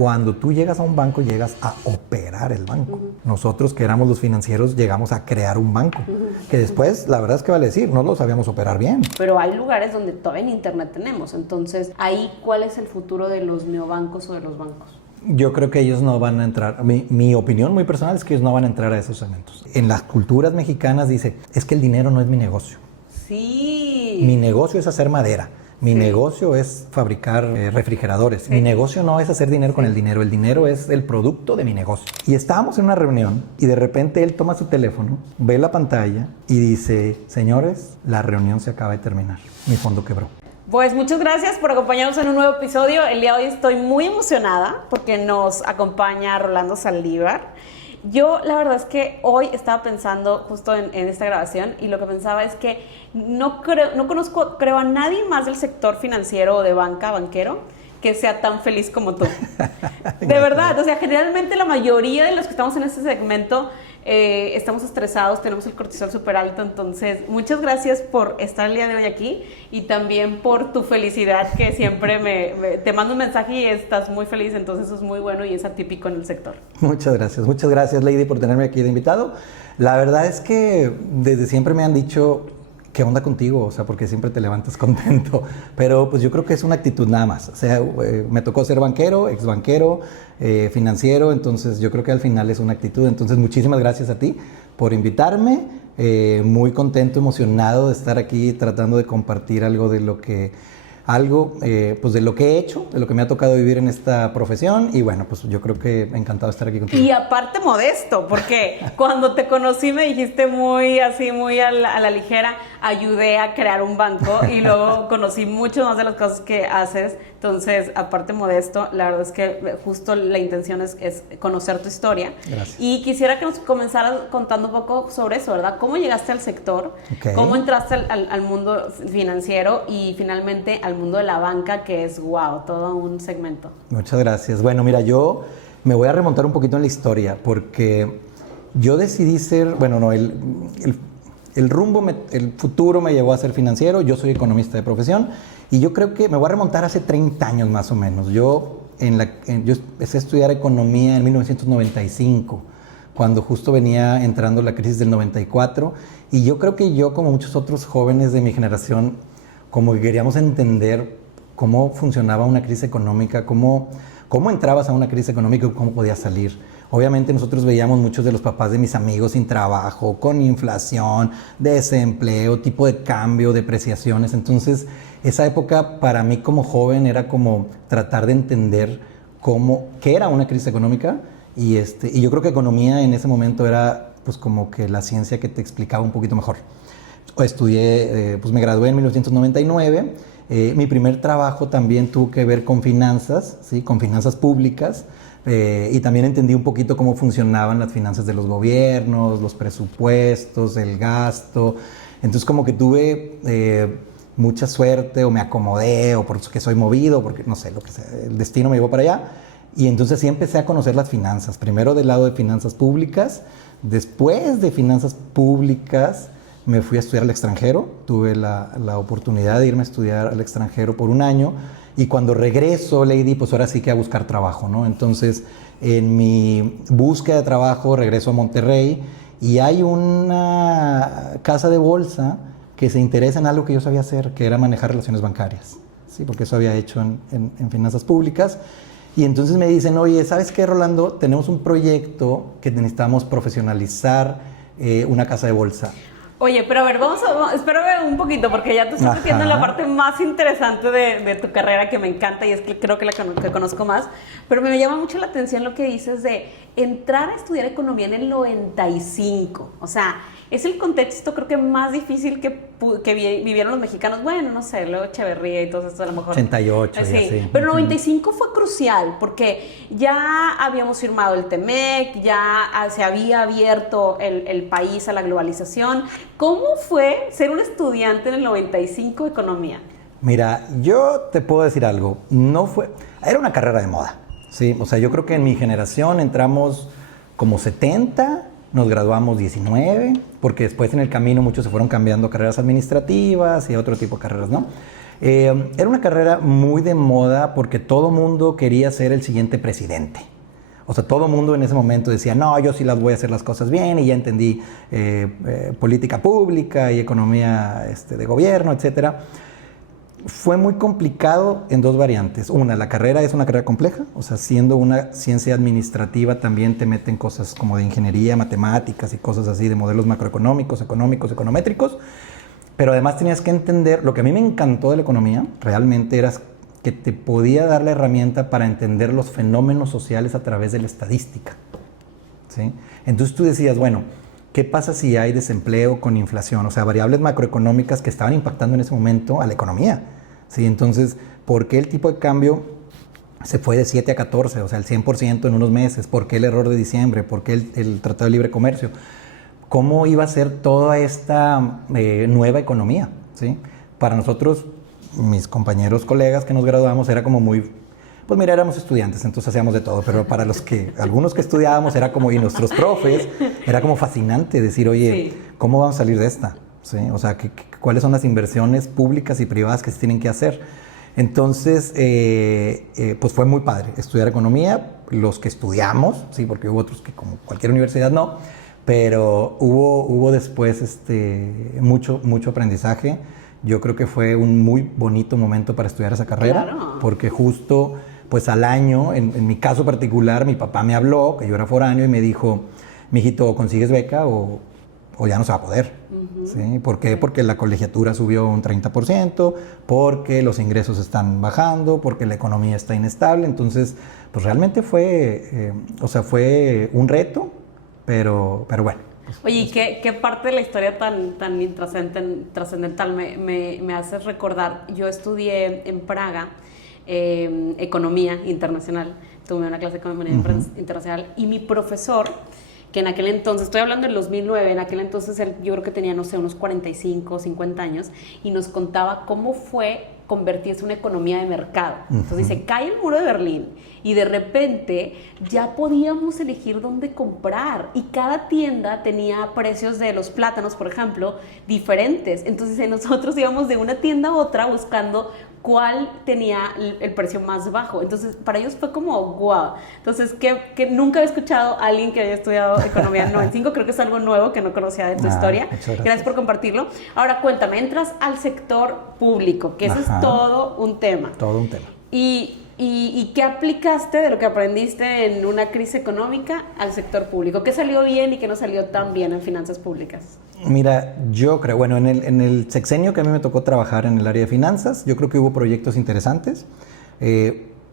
Cuando tú llegas a un banco, llegas a operar el banco. Nosotros, que éramos los financieros, llegamos a crear un banco, que después, la verdad es que vale decir, no lo sabíamos operar bien. Pero hay lugares donde todavía en internet tenemos. Entonces, ahí, ¿cuál es el futuro de los neobancos o de los bancos? Yo creo que ellos no van a entrar, mi opinión muy personal es que ellos no van a entrar a esos segmentos. En las culturas mexicanas dice, es que el dinero no es mi negocio. Sí. Mi negocio es hacer madera. Mi negocio es fabricar refrigeradores. Mi negocio no es hacer dinero con el dinero es el producto de mi negocio. Y estábamos en una reunión y de repente él toma su teléfono, ve la pantalla y dice, señores, la reunión se acaba de terminar. Mi fondo quebró. Pues muchas gracias por acompañarnos en un nuevo episodio. El día de hoy estoy muy emocionada porque nos acompaña Rolando Saldívar. Yo la verdad es que hoy estaba pensando justo en esta grabación y lo que pensaba es que no conozco, creo, a nadie más del sector financiero o de banquero que sea tan feliz como tú. De verdad, o sea, generalmente la mayoría de los que estamos en este segmento estamos estresados, tenemos el cortisol súper alto, entonces muchas gracias por estar el día de hoy aquí y también por tu felicidad, que siempre te mando un mensaje y estás muy feliz, entonces eso es muy bueno y es atípico en el sector. Muchas gracias Lady por tenerme aquí de invitado. La verdad es que desde siempre me han dicho, ¿qué onda contigo? O sea, porque siempre te levantas contento. Pero pues yo creo que es una actitud nada más. O sea, me tocó ser banquero, exbanquero, financiero, entonces yo creo que al final es una actitud. Entonces muchísimas gracias a ti por invitarme. Muy contento, emocionado de estar aquí tratando de compartir algo de lo que pues de lo que he hecho, de lo que me ha tocado vivir en esta profesión y bueno, pues yo creo que encantado de estar aquí contigo. Y aparte modesto, porque cuando te conocí me dijiste muy así, muy a la ligera, ayudé a crear un banco y luego conocí mucho más de las cosas que haces, entonces aparte modesto, la verdad es que justo la intención es conocer tu historia. Gracias. Y quisiera que nos comenzaras contando un poco sobre eso, ¿verdad? ¿Cómo llegaste al sector? Okay. ¿Cómo entraste al mundo financiero y finalmente al mundo de la banca, que es, wow, todo un segmento? Muchas gracias. Bueno, mira, yo me voy a remontar un poquito en la historia porque yo decidí ser, bueno, no, el rumbo, el futuro me llevó a ser financiero. Yo soy economista de profesión y yo creo que me voy a remontar hace 30 años más o menos. Yo empecé a estudiar economía en 1995, cuando justo venía entrando la crisis del 94 y yo creo que yo, como muchos otros jóvenes de mi generación, como que queríamos entender cómo funcionaba una crisis económica, cómo entrabas a una crisis económica y cómo podías salir. Obviamente nosotros veíamos muchos de los papás de mis amigos sin trabajo, con inflación, desempleo, tipo de cambio, depreciaciones. Entonces, esa época para mí como joven era como tratar de entender qué era una crisis económica y yo creo que economía en ese momento era pues como que la ciencia que te explicaba un poquito mejor. Estudié, pues me gradué en 1999. Mi primer trabajo también tuvo que ver con finanzas, ¿sí? Con finanzas públicas. Y también entendí un poquito cómo funcionaban las finanzas de los gobiernos, los presupuestos, el gasto. Entonces como que tuve mucha suerte o me acomodé o porque soy movido, porque no sé, lo que sea, el destino me llevó para allá. Y entonces sí empecé a conocer las finanzas, primero del lado de finanzas públicas, después de finanzas públicas me fui a estudiar al extranjero, tuve la oportunidad de irme a estudiar al extranjero por un año y cuando regreso, Lady, pues ahora sí que a buscar trabajo, ¿no? Entonces, en mi búsqueda de trabajo regreso a Monterrey y hay una casa de bolsa que se interesa en algo que yo sabía hacer, que era manejar relaciones bancarias, ¿sí? Porque eso había hecho en finanzas públicas. Y entonces me dicen, oye, ¿sabes qué, Rolando? Tenemos un proyecto que necesitamos profesionalizar una casa de bolsa. Oye, pero a ver, espérame un poquito porque ya te estoy metiendo en la parte más interesante de tu carrera que me encanta y es que creo que la que conozco más, pero me llama mucho la atención lo que dices de entrar a estudiar economía en el 95, o sea, es el contexto creo que más difícil que vivieron los mexicanos, bueno, no sé, luego Echeverría y todo esto a lo mejor. 88, sí. Ya sí. Pero el 95 fue crucial porque ya habíamos firmado el TEMEC, ya se había abierto el país a la globalización. ¿Cómo fue ser un estudiante en el 95 de economía? Mira, yo te puedo decir algo, era una carrera de moda, ¿sí? O sea, yo creo que en mi generación entramos como 70, nos graduamos 19, porque después en el camino muchos se fueron cambiando a carreras administrativas y a otro tipo de carreras, ¿no? Era una carrera muy de moda porque todo mundo quería ser el siguiente presidente. O sea, todo mundo en ese momento decía, no, yo sí las voy a hacer las cosas bien y ya entendí política pública y economía de gobierno, etcétera. Fue muy complicado en dos variantes. Una, la carrera es una carrera compleja, o sea, siendo una ciencia administrativa también te meten cosas como de ingeniería, matemáticas y cosas así, de modelos macroeconómicos, económicos, econométricos. Pero además tenías que entender, lo que a mí me encantó de la economía, realmente era que te podía dar la herramienta para entender los fenómenos sociales a través de la estadística, ¿sí? Entonces tú decías, bueno, ¿qué pasa si hay desempleo con inflación? O sea, variables macroeconómicas que estaban impactando en ese momento a la economía, ¿sí? Entonces, ¿por qué el tipo de cambio se fue de 7 a 14, o sea, el 100% en unos meses? ¿Por qué el error de diciembre? ¿Por qué el Tratado de Libre Comercio? ¿Cómo iba a ser toda esta nueva economía, ¿sí? Para nosotros, mis compañeros, colegas que nos graduamos, era como muy, pues mira, éramos estudiantes, entonces hacíamos de todo, pero para algunos que estudiábamos, era como, y nuestros profes, era como fascinante decir, oye, sí, ¿cómo vamos a salir de esta? ¿Sí? O sea, ¿cuáles son las inversiones públicas y privadas que se tienen que hacer? Entonces, pues fue muy padre estudiar economía, los que estudiamos, sí, porque hubo otros que como cualquier universidad no, pero hubo después mucho aprendizaje. Yo creo que fue un muy bonito momento para estudiar esa carrera, claro, porque justo pues al año, en mi caso particular, mi papá me habló, que yo era foráneo, y me dijo, mijito, ¿consigues beca o ya no se va a poder? ¿Sí? ¿Por qué? Porque la colegiatura subió un 30%, porque los ingresos están bajando, porque la economía está inestable. Entonces, pues realmente fue un reto, pero bueno. Oye, ¿y qué parte de la historia tan trascendental me hace recordar? Yo estudié en Praga economía internacional, tuve una clase de economía internacional, y mi profesor, que en aquel entonces, estoy hablando del 2009, en aquel entonces yo creo que tenía, no sé, unos 45 o 50 años, y nos contaba cómo fue convertirse en una economía de mercado. Entonces dice, cae el muro de Berlín y de repente ya podíamos elegir dónde comprar, y cada tienda tenía precios de los plátanos, por ejemplo, diferentes. Entonces nosotros íbamos de una tienda a otra buscando cuál tenía el precio más bajo. Entonces para ellos fue como wow. Entonces que nunca había escuchado a alguien que haya estudiado economía en 95, creo que es algo nuevo que no conocía de tu historia. Gracias por compartirlo. Ahora cuéntame, entras al sector público, que eso es todo un tema. Todo un tema. ¿Y qué aplicaste de lo que aprendiste en una crisis económica al sector público? ¿Qué salió bien y qué no salió tan bien en finanzas públicas? Mira, yo creo, bueno, en el sexenio que a mí me tocó trabajar en el área de finanzas, yo creo que hubo proyectos interesantes.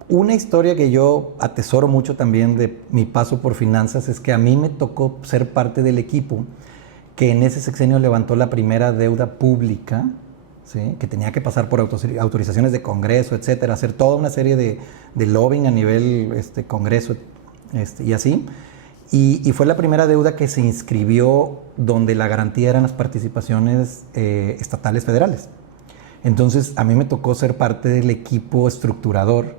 Una historia que yo atesoro mucho también de mi paso por finanzas es que a mí me tocó ser parte del equipo que en ese sexenio levantó la primera deuda pública, ¿sí? Que tenía que pasar por autorizaciones de Congreso, etcétera, hacer toda una serie de lobbying a nivel Congreso y así. Y fue la primera deuda que se inscribió donde la garantía eran las participaciones estatales federales. Entonces, a mí me tocó ser parte del equipo estructurador,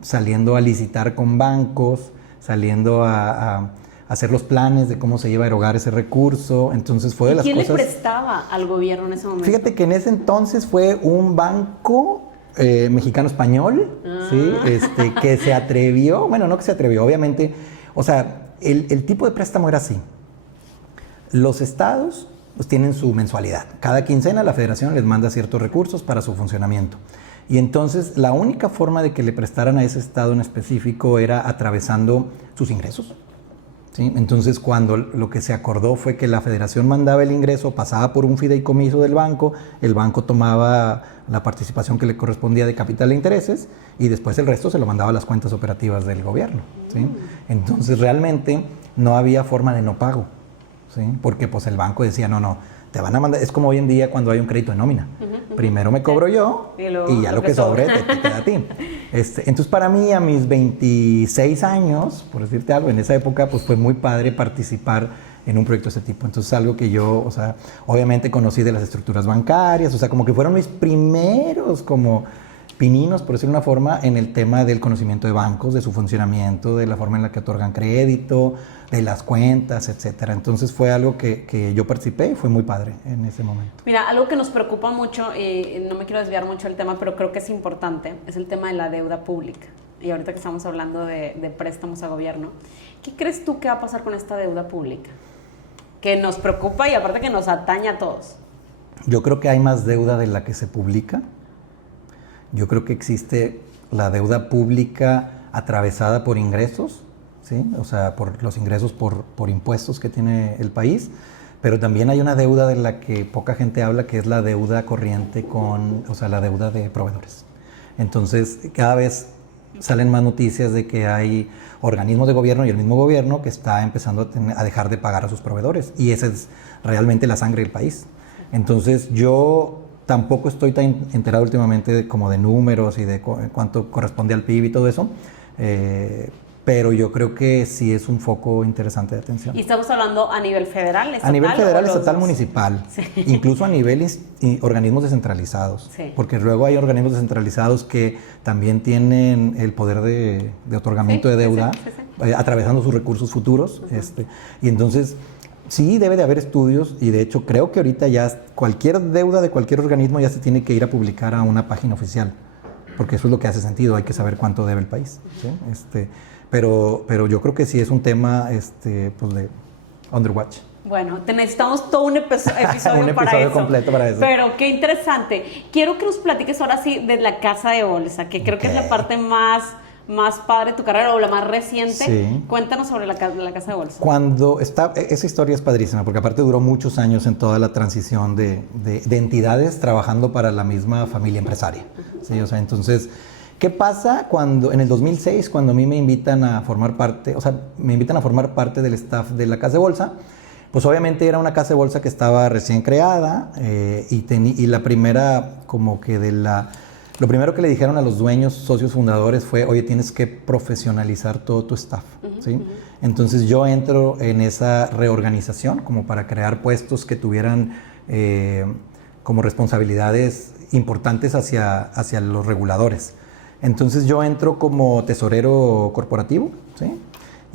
saliendo a licitar con bancos, saliendo a hacer los planes de cómo se iba a erogar ese recurso. Entonces fue de las cosas... ¿Quién le prestaba al gobierno en ese momento? Fíjate que en ese entonces fue un banco mexicano-español, ¿sí? Que se atrevió, bueno, no que se atrevió, obviamente, o sea, el tipo de préstamo era así. Los estados pues, tienen su mensualidad. Cada quincena la federación les manda ciertos recursos para su funcionamiento. Y entonces la única forma de que le prestaran a ese estado en específico era atravesando sus ingresos. ¿Sí? Entonces, cuando lo que se acordó fue que la federación mandaba el ingreso, pasaba por un fideicomiso del banco, el banco tomaba la participación que le correspondía de capital e intereses y después el resto se lo mandaba a las cuentas operativas del gobierno. ¿Sí? Entonces, realmente no había forma de no pago, ¿sí? Porque pues el banco decía, no, te van a mandar, es como hoy en día cuando hay un crédito de nómina. Primero me cobro yo y ya lo que sobre te queda a ti. Entonces, para mí, a mis 26 años, por decirte algo, en esa época, pues fue muy padre participar en un proyecto de ese tipo. Entonces, algo que yo, o sea, obviamente conocí de las estructuras bancarias, o sea, como que fueron mis primeros como pininos, por decirlo de una forma, en el tema del conocimiento de bancos, de su funcionamiento, de la forma en la que otorgan crédito, de las cuentas, etcétera. Entonces fue algo que yo participé y fue muy padre en ese momento. Mira, algo que nos preocupa mucho, y no me quiero desviar mucho del tema, pero creo que es importante, es el tema de la deuda pública. Y ahorita que estamos hablando de préstamos a gobierno, ¿qué crees tú que va a pasar con esta deuda pública? Que nos preocupa y aparte que nos atañe a todos. Yo creo que hay más deuda de la que se publica. Yo creo que existe la deuda pública atravesada por ingresos, ¿sí? O sea, por los ingresos por impuestos que tiene el país, pero también hay una deuda de la que poca gente habla, que es la deuda corriente o sea, la deuda de proveedores. Entonces, cada vez salen más noticias de que hay organismos de gobierno y el mismo gobierno que está empezando a dejar de pagar a sus proveedores, y esa es realmente la sangre del país. Entonces, yo tampoco estoy tan enterado últimamente como de números y de cuánto corresponde al PIB y todo eso, pero yo creo que sí es un foco interesante de atención. ¿Y estamos hablando a nivel federal, estatal? A nivel federal, ¿o estatal, dos? municipal, Sí. incluso a nivel organismos descentralizados, Sí. porque luego hay organismos descentralizados que también tienen el poder de otorgamiento de deuda, sí. Atravesando sus recursos futuros, y entonces sí debe de haber estudios, y de hecho creo que ahorita ya cualquier deuda de cualquier organismo ya se tiene que ir a publicar a una página oficial, porque eso es lo que hace sentido, hay que saber cuánto debe el país, ¿sí? Pero yo creo que sí es un tema pues de Underwatch. Bueno, necesitamos todo un episodio un para episodio eso. completo para eso. Pero qué interesante. Quiero que nos platiques ahora sí de la casa de bolsa, que creo que es la parte más padre de tu carrera o la más reciente. Sí. Cuéntanos sobre la casa de bolsa. Esa historia es padrísima, porque aparte duró muchos años en toda la transición de entidades trabajando para la misma familia empresaria. ¿Sí? O sea, entonces, ¿qué pasa cuando en el 2006, cuando a mí me invitan a formar parte, del staff de la casa de bolsa? Pues obviamente era una casa de bolsa que estaba recién creada, y la primera, como que lo primero que le dijeron a los dueños, socios fundadores fue, oye, tienes que profesionalizar todo tu staff, ¿sí? Entonces yo entro en esa reorganización como para crear puestos que tuvieran como responsabilidades importantes hacia los reguladores. Entonces yo entro como tesorero corporativo, ¿sí?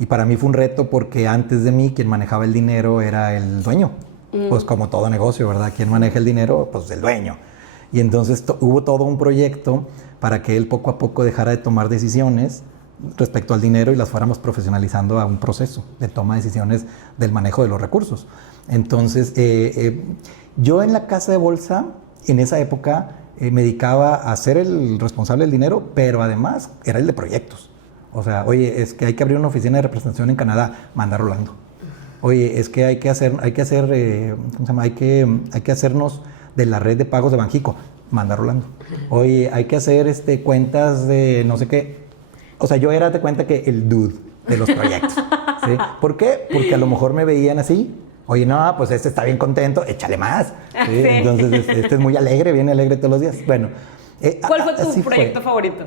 Y para mí fue un reto porque antes de mí quien manejaba el dinero era el dueño. Pues como todo negocio, ¿verdad? ¿Quién maneja el dinero? Pues el dueño. Y entonces hubo todo un proyecto para que él poco a poco dejara de tomar decisiones respecto al dinero y las fuéramos profesionalizando a un proceso de toma de decisiones del manejo de los recursos. Entonces, yo en la casa de bolsa, en esa época, me dedicaba a ser el responsable del dinero, pero además era el de proyectos. O sea, oye, es que hay que abrir una oficina de representación en Canadá, manda Rolando. Oye, es que hay que hacernos de la red de pagos de Banxico, manda Rolando. Oye, hay que hacer cuentas de no sé qué. O sea, yo era de cuenta que el dude de los proyectos. ¿Sí? ¿Por qué? Porque a lo mejor me veían así. Oye, no, pues está bien contento, échale más. ¿Sí? Sí. Entonces, es muy alegre, viene alegre todos los días. Bueno. ¿Cuál fue tu proyecto favorito?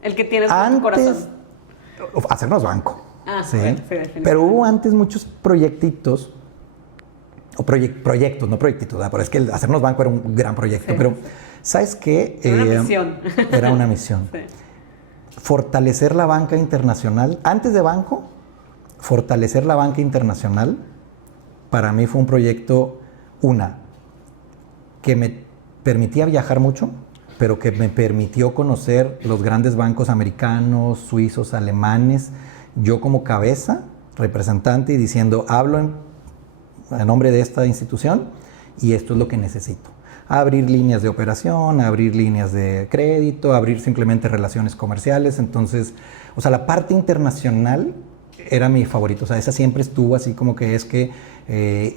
El que tienes en tu corazón. Hacernos banco. ¿Sí? Bueno, sí, pero hubo antes muchos proyectitos, o proyectos, no proyectitos, ¿verdad? Pero es que el hacernos banco era un gran proyecto. Sí. Pero, ¿sabes qué? Era una misión. Era una misión. Sí. Fortalecer la banca internacional. Antes de banco, fortalecer la banca internacional, para mí fue un proyecto, que me permitía viajar mucho, pero que me permitió conocer los grandes bancos americanos, suizos, alemanes, yo como cabeza, representante, y diciendo, hablo en nombre de esta institución y esto es lo que necesito. Abrir líneas de operación, abrir líneas de crédito, abrir simplemente relaciones comerciales. Entonces, o sea, la parte internacional era mi favorito. O sea, esa siempre estuvo así como que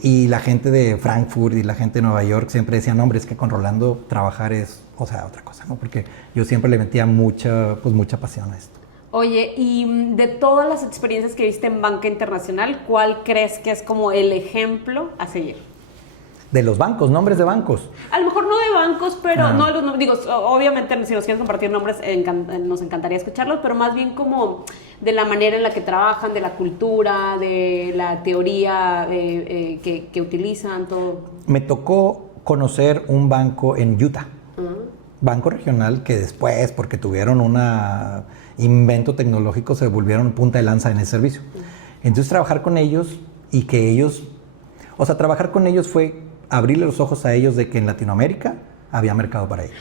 y la gente de Frankfurt y la gente de Nueva York siempre decían, no, hombre, es que con Rolando trabajar es, otra cosa, ¿no? Porque yo siempre le metía mucha pasión a esto. Oye, y de todas las experiencias que viste en banca internacional, ¿cuál crees que es como el ejemplo a seguir? De los bancos, nombres de bancos. A lo mejor no de bancos, pero obviamente si nos quieres compartir nombres, nos encantaría escucharlos, pero más bien como de la manera en la que trabajan, de la cultura, de la teoría que utilizan, todo. Me tocó conocer un banco en Utah. banco regional que después, porque tuvieron un invento tecnológico, se volvieron punta de lanza en ese servicio. Entonces trabajar con ellos y que ellos, o sea, trabajar con ellos fue abrirle los ojos a ellos de que en Latinoamérica había mercado para ellos.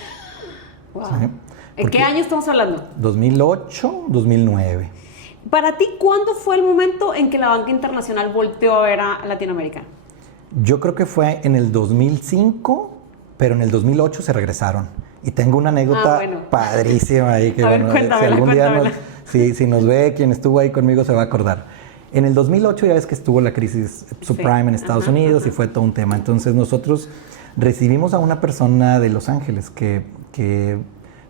Wow. ¿Sí? ¿En qué año estamos hablando? 2008, 2009. Para ti, ¿cuándo fue el momento en que la banca internacional volteó a ver a Latinoamérica? Yo creo que fue en el 2005, pero en el 2008 se regresaron. Y tengo una anécdota padrísima ahí que, a ver, cuéntamela, si algún cuéntamela. día si nos ve, quien estuvo ahí conmigo se va a acordar. En el 2008 ya ves que estuvo la crisis subprime en Estados Unidos y fue todo un tema. Entonces nosotros recibimos a una persona de Los Ángeles que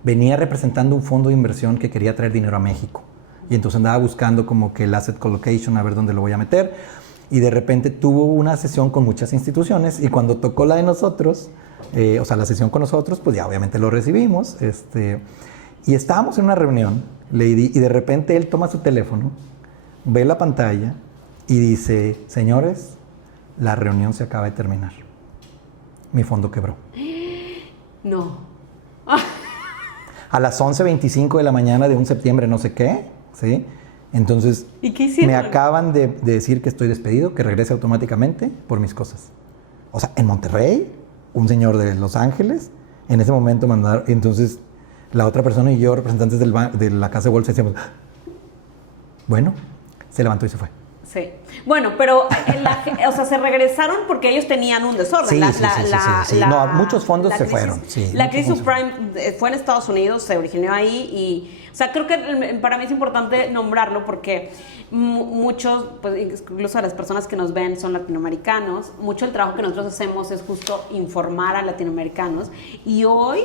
venía representando un fondo de inversión que quería traer dinero a México. Y entonces andaba buscando como que el asset collocation, a ver dónde lo voy a meter. Y de repente tuvo una sesión con muchas instituciones y cuando tocó la de nosotros, o sea, la sesión con nosotros, pues ya obviamente lo recibimos. Y estábamos en una reunión, y de repente él toma su teléfono, ve la pantalla y dice, señores, la reunión se acaba de terminar. Mi fondo quebró. No. A las 11:25 de la mañana de un septiembre no sé qué, ¿sí? Entonces, ¿Y qué hicieron? me acaban de decir que estoy despedido, que regrese automáticamente por mis cosas. O sea, en Monterrey, un señor de Los Ángeles, en ese momento mandaron, entonces la otra persona y yo, representantes de la casa de bolsa, decíamos, bueno, se levantó y se fue. Sí. Bueno, pero o sea, se regresaron porque ellos tenían un desorden. Sí. No, muchos fondos se fueron. Sí, la crisis subprime fue en Estados Unidos, se originó ahí y, o sea, creo que para mí es importante nombrarlo porque muchos, pues incluso las personas que nos ven son latinoamericanos. Mucho del trabajo que nosotros hacemos es justo informar a latinoamericanos y hoy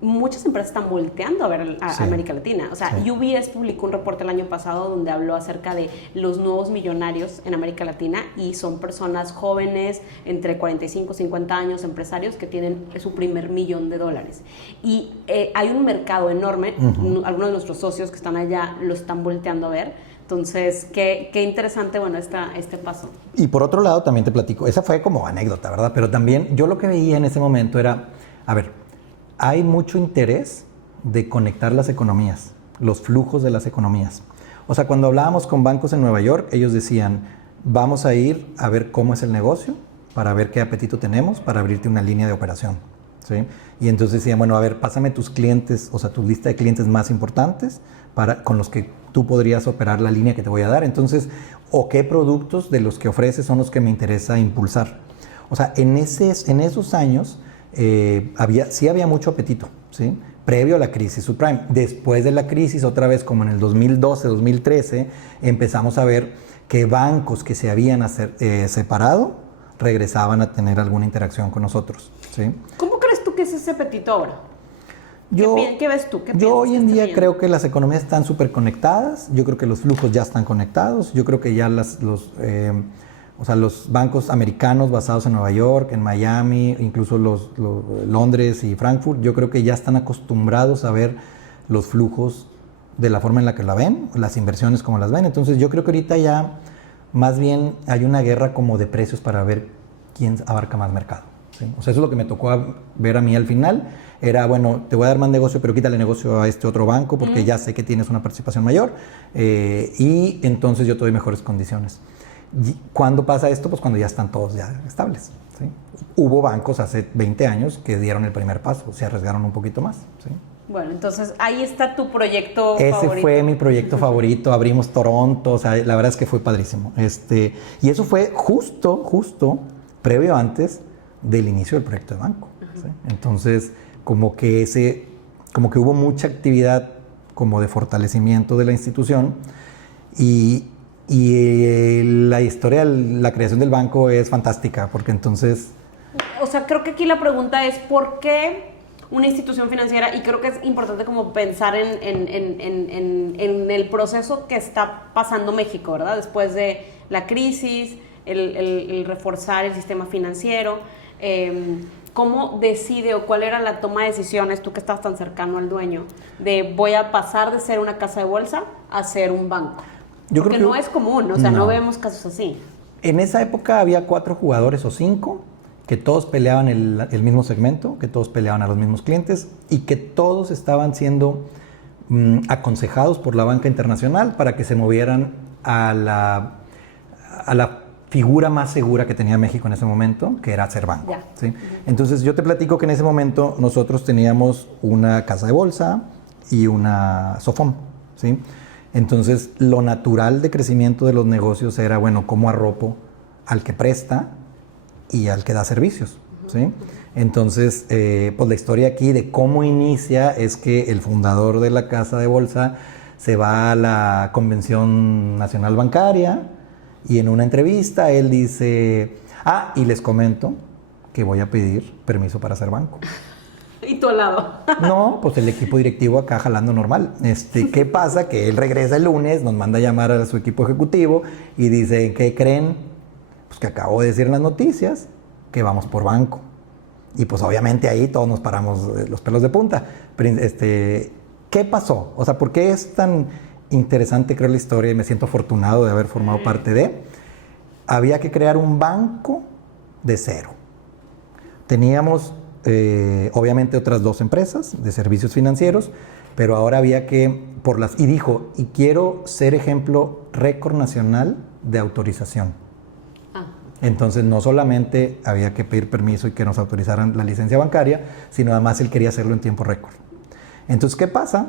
muchas empresas están volteando a ver a América Latina. O sea, UBS publicó un reporte el año pasado donde habló acerca de los nuevos millonarios en América Latina y son personas jóvenes entre 45 y 50 años, empresarios que tienen su primer $1,000,000. Y hay un mercado enorme. Algunos de nuestros socios que están allá lo están volteando a ver. Entonces, qué interesante, bueno, este paso. Y por otro lado, también te platico, esa fue como anécdota, ¿verdad? Pero también yo lo que veía en ese momento era, a ver, hay mucho interés de conectar las economías, los flujos de las economías. O sea, cuando hablábamos con bancos en Nueva York, ellos decían, vamos a ir a ver cómo es el negocio, para ver qué apetito tenemos, para abrirte una línea de operación, ¿sí? Y entonces decían, bueno, a ver, pásame tus clientes, o sea, tu lista de clientes más importantes con los que tú podrías operar la línea que te voy a dar. Entonces, o qué productos de los que ofreces son los que me interesa impulsar. O sea, en esos años, sí había mucho apetito, ¿sí? Previo a la crisis subprime. Después de la crisis, otra vez como en el 2012, 2013, empezamos a ver que bancos que se habían separado regresaban a tener alguna interacción con nosotros, ¿sí? ¿Cómo crees tú que es ese apetito ahora? ¿Qué ves tú? Yo hoy en día creo que las economías están súper conectadas, yo creo que los flujos ya están conectados, yo creo que ya los bancos americanos basados en Nueva York, en Miami, incluso Londres y Frankfurt, yo creo que ya están acostumbrados a ver los flujos de la forma en la que la ven, las inversiones como las ven. Entonces yo creo que ahorita ya más bien hay una guerra como de precios para ver quién abarca más mercado, ¿sí? O sea, eso es lo que me tocó ver a mí al final. Era, bueno, te voy a dar más negocio, pero quítale negocio a este otro banco porque ya sé que tienes una participación mayor y entonces yo te doy mejores condiciones. ¿Cuándo pasa esto? Pues cuando ya están todos ya estables, ¿sí? Hubo bancos hace 20 años que dieron el primer paso, se arriesgaron un poquito más, ¿sí? Bueno, entonces ahí está tu proyecto favorito. Ese fue mi proyecto favorito, abrimos Toronto, o sea, la verdad es que fue padrísimo. Y eso fue justo previo antes del inicio del proyecto de banco, ¿sí? Entonces, como que hubo mucha actividad como de fortalecimiento de la institución y la historia de la creación del banco es fantástica, porque entonces... O sea, creo que aquí la pregunta es ¿por qué una institución financiera? Y creo que es importante como pensar en el proceso que está pasando México, ¿verdad? Después de la crisis, el reforzar el sistema financiero. ¿Cómo decide o cuál era la toma de decisiones, tú que estás tan cercano al dueño, de voy a pasar de ser una casa de bolsa a ser un banco? Porque no es común, o sea, no vemos casos así. En esa época había 4 jugadores o 5 que todos peleaban el mismo segmento, que todos peleaban a los mismos clientes y que todos estaban siendo aconsejados por la banca internacional para que se movieran a la figura más segura que tenía México en ese momento, que era ser banco. ¿Sí? Entonces yo te platico que en ese momento nosotros teníamos una casa de bolsa y una SOFOM. ¿Sí? Entonces lo natural de crecimiento de los negocios era, bueno, ¿cómo arropo al que presta y al que da servicios? ¿Sí? Entonces, pues la historia aquí de cómo inicia es que el fundador de la casa de bolsa se va a la Convención Nacional Bancaria y en una entrevista él dice, y les comento que voy a pedir permiso para ser banco. ¿Y tú al lado? No, pues el equipo directivo acá jalando normal. ¿Qué pasa? Que él regresa el lunes, nos manda a llamar a su equipo ejecutivo y dice, ¿qué creen? Pues que acabo de decir en las noticias que vamos por banco. Y pues obviamente ahí todos nos paramos los pelos de punta. Pero, ¿qué pasó? O sea, ¿por qué es tan interesante, creo, la historia y me siento afortunado de haber formado parte de? Había que crear un banco de cero. Teníamos, obviamente, otras 2 empresas de servicios financieros, pero ahora había que, y dijo, y quiero ser ejemplo récord nacional de autorización. Entonces no solamente había que pedir permiso y que nos autorizaran la licencia bancaria, sino además él quería hacerlo en tiempo récord. Entonces, ¿qué pasa?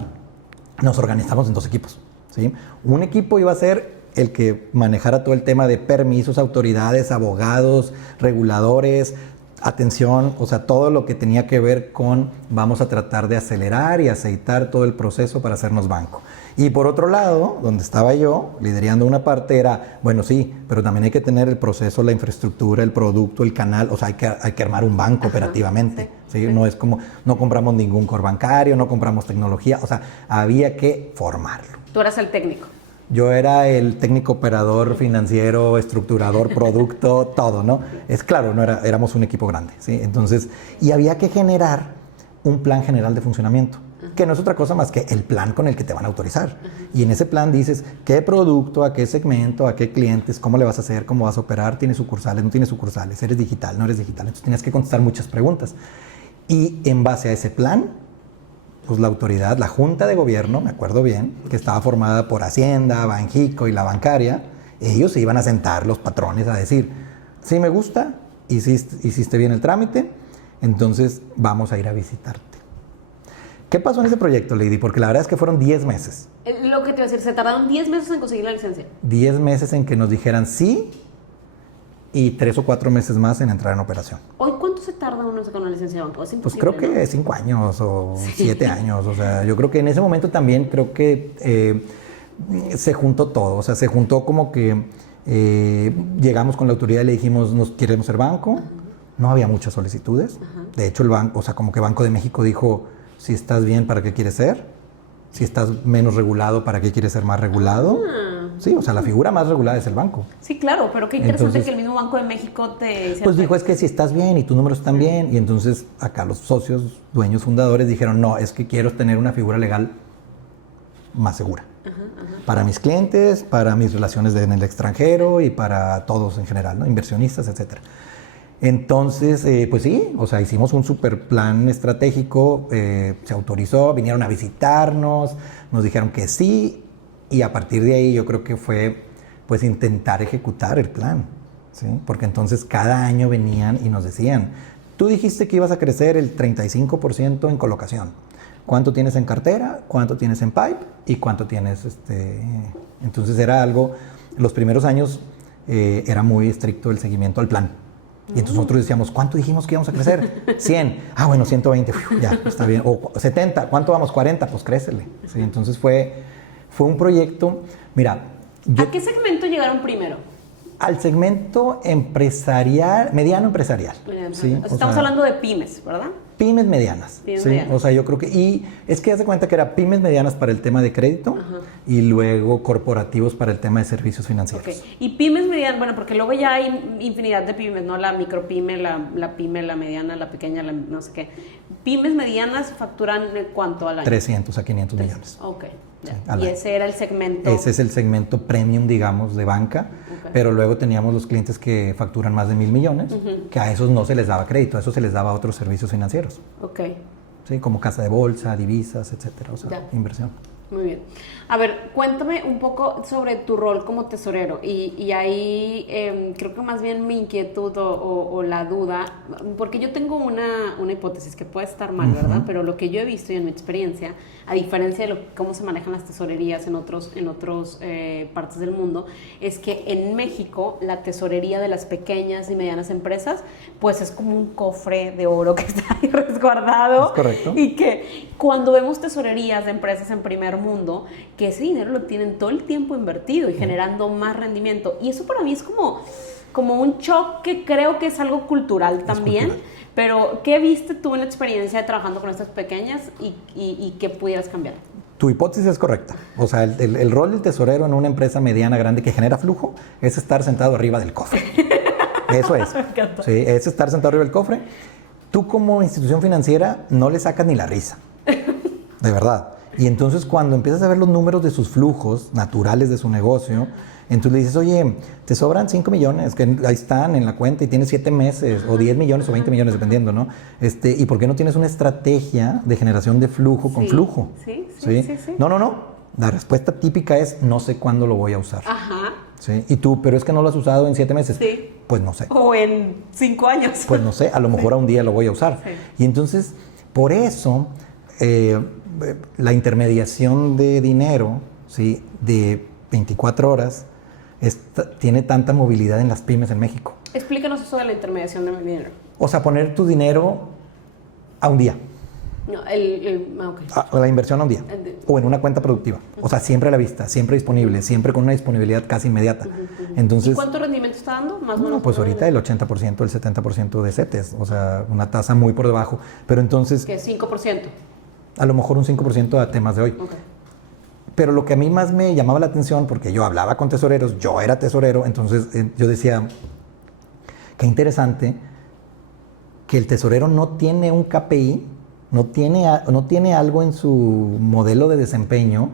Nos organizamos en 2 equipos. ¿Sí? Un equipo iba a ser el que manejara todo el tema de permisos, autoridades, abogados, reguladores, atención, o sea, todo lo que tenía que ver con vamos a tratar de acelerar y aceitar todo el proceso para hacernos banco. Y por otro lado, donde estaba yo, liderando una parte, era, bueno, sí, pero también hay que tener el proceso, la infraestructura, el producto, el canal, o sea, hay que armar un banco operativamente. ¿Sí? No es como, no compramos ningún core bancario, no compramos tecnología, o sea, había que formarlo. Tú eras el técnico. Yo era el técnico operador financiero, estructurador, producto, todo, ¿no? Es claro, éramos un equipo grande, ¿sí? Entonces, y había que generar un plan general de funcionamiento, que no es otra cosa más que el plan con el que te van a autorizar. Y en ese plan dices qué producto, a qué segmento, a qué clientes, cómo le vas a hacer, cómo vas a operar, tienes sucursales, no tienes sucursales, eres digital, no eres digital. Entonces tienes que contestar muchas preguntas. Y en base a ese plan, pues la autoridad, la Junta de Gobierno, me acuerdo bien, que estaba formada por Hacienda, Banjico y la bancaria, ellos se iban a sentar, los patrones, a decir, sí me gusta, hiciste bien el trámite, entonces vamos a ir a visitarte. ¿Qué pasó en ese proyecto, Lady? Porque la verdad es que fueron 10 meses. Lo que te iba a decir, se tardaron 10 meses en conseguir la licencia. 10 meses en que nos dijeran sí y 3 o 4 meses más en entrar en operación. ¿Hoy cuánto se tarda uno con una licencia de banco? Es pues creo que 5 años o 7 años. O sea, yo creo que en ese momento también creo que se juntó todo. O sea, se juntó como que llegamos con la autoridad y le dijimos, ¿nos queremos ser banco? No había muchas solicitudes. De hecho, el banco, o sea, como que Banco de México dijo, si estás bien, ¿para qué quieres ser? Si estás menos regulado, ¿para qué quieres ser más regulado? Sí, o sea, la figura más regulada es el banco. Sí, claro, pero qué interesante. Entonces, que el mismo Banco de México te... Pues dijo, es que si estás bien y tus números están bien, y entonces acá los socios, dueños, fundadores dijeron, no, es que quiero tener una figura legal más segura. Para mis clientes, para mis relaciones en el extranjero y para todos en general, ¿no? Inversionistas, etcétera. Entonces, pues sí, o sea, hicimos un super plan estratégico, se autorizó, vinieron a visitarnos, nos dijeron que sí, y a partir de ahí yo creo que fue, pues, intentar ejecutar el plan, ¿sí? Porque entonces cada año venían y nos decían, tú dijiste que ibas a crecer el 35% en colocación, ¿cuánto tienes en cartera? ¿Cuánto tienes en pipe? ¿Y cuánto tienes, Entonces era algo, los primeros años era muy estricto el seguimiento al plan. Y entonces nosotros decíamos, ¿cuánto dijimos que íbamos a crecer? 100. Ah, bueno, 120. Ya, está bien. O 70. ¿Cuánto vamos? 40. Pues crécele. Sí, entonces fue un proyecto. Mira. ¿A qué segmento llegaron primero? Al segmento empresarial, mediano empresarial. ¿Sí? Estamos hablando de pymes, ¿verdad? Pymes medianas. Pymes ¿sí? medianas. O sea, yo creo que... Y es que haz de cuenta que era pymes medianas para el tema de crédito y luego corporativos para el tema de servicios financieros. Okay. Y pymes medianas, bueno, porque luego ya hay infinidad de pymes, ¿no? La micropyme, la pyme, la mediana, la pequeña, la no sé qué. Pymes medianas facturan ¿cuánto al año? 300 a 500 millones. Ok. Sí, y ese era el segmento. Ese es el segmento premium, digamos, de banca. Pero luego teníamos los clientes que facturan más de 1,000 millones, que a esos no se les daba crédito, a esos se les daba otros servicios financieros. Ok. Sí, como casa de bolsa, divisas, etcétera, o sea, inversión. Muy bien. A ver, cuéntame un poco sobre tu rol como tesorero y ahí creo que más bien mi inquietud o la duda, porque yo tengo una hipótesis que puede estar mal, ¿verdad? Pero lo que yo he visto y en mi experiencia, a diferencia de cómo se manejan las tesorerías en otros partes del mundo, es que en México la tesorería de las pequeñas y medianas empresas pues es como un cofre de oro que está ahí resguardado. ¿Es correcto? Y que cuando vemos tesorerías de empresas en primer mundo, que ese dinero lo tienen todo el tiempo invertido y generando más rendimiento. Y eso para mí es como un shock que creo que es algo cultural también. Pero, ¿qué viste tú en la experiencia de trabajando con estas pequeñas y qué pudieras cambiar? Tu hipótesis es correcta. O sea, el rol del tesorero en una empresa mediana, grande, que genera flujo, es estar sentado arriba del cofre. Eso es. Me encanta. Sí, es estar sentado arriba del cofre. Tú como institución financiera no le sacas ni la risa. De verdad. Y entonces cuando empiezas a ver los números de sus flujos naturales de su negocio, entonces le dices, oye, te sobran 5 millones, que ahí están en la cuenta y tienes 7 meses, o 10 millones o 20 millones, dependiendo, ¿no? ¿Y por qué no tienes una estrategia de generación de flujo con flujo? Sí. No. La respuesta típica es, no sé cuándo lo voy a usar. Ajá. ¿Sí? Y tú, pero es que no lo has usado en 7 meses. Sí. Pues no sé. O en 5 años. Pues no sé, a lo mejor a un día lo voy a usar. Sí. Y entonces, por eso, la intermediación de dinero, ¿sí? De 24 horas tiene tanta movilidad en las pymes en México. Explícanos eso de la intermediación de dinero. O sea, poner tu dinero a un día. No, La inversión a un día. O en una cuenta productiva. O sea, siempre a la vista, siempre disponible, siempre con una disponibilidad casi inmediata. Entonces, ¿y cuánto rendimiento está dando? Más o menos. Pues ahorita el 80%, el 70% de CETES. O sea, una tasa muy por debajo. Pero entonces... ¿Qué? 5%. A lo mejor un 5% a temas de hoy. Okay. Pero lo que a mí más me llamaba la atención, porque yo hablaba con tesoreros, yo era tesorero, entonces yo decía, qué interesante que el tesorero no tiene un KPI, no tiene algo en su modelo de desempeño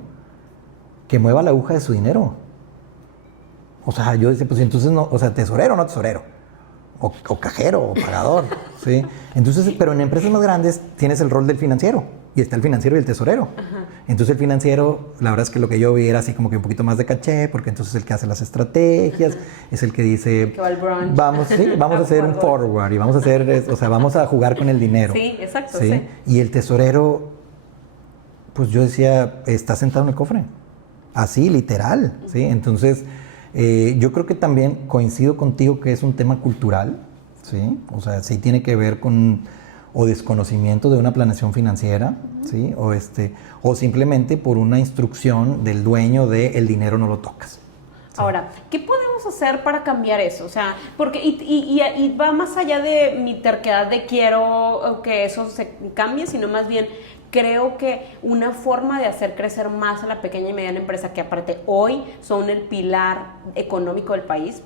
que mueva la aguja de su dinero. O sea, yo decía, pues entonces no, o sea, tesorero o no tesorero, o cajero, o pagador, ¿sí? Entonces, pero en empresas más grandes tienes el rol del financiero, y está el financiero y el tesorero. Ajá. Entonces el financiero, la verdad es que lo que yo vi era así como que un poquito más de caché, porque entonces es el que hace las estrategias, es el que dice, que va al brunch. vamos a hacer un forward y vamos a hacer, o sea, vamos a jugar con el dinero. Sí, exacto. ¿sí? Y el tesorero, pues yo decía, está sentado en el cofre, así, literal, ¿sí? Entonces, yo creo que también coincido contigo que es un tema cultural, ¿sí? O sea, sí tiene que ver con o desconocimiento de una planeación financiera, ¿sí? O simplemente por una instrucción del dueño de el dinero no lo tocas. ¿Sí? Ahora, ¿qué podemos hacer para cambiar eso? O sea, porque y va más allá de mi terquedad de quiero que eso se cambie, sino más bien creo que una forma de hacer crecer más a la pequeña y mediana empresa, que aparte hoy son el pilar económico del país,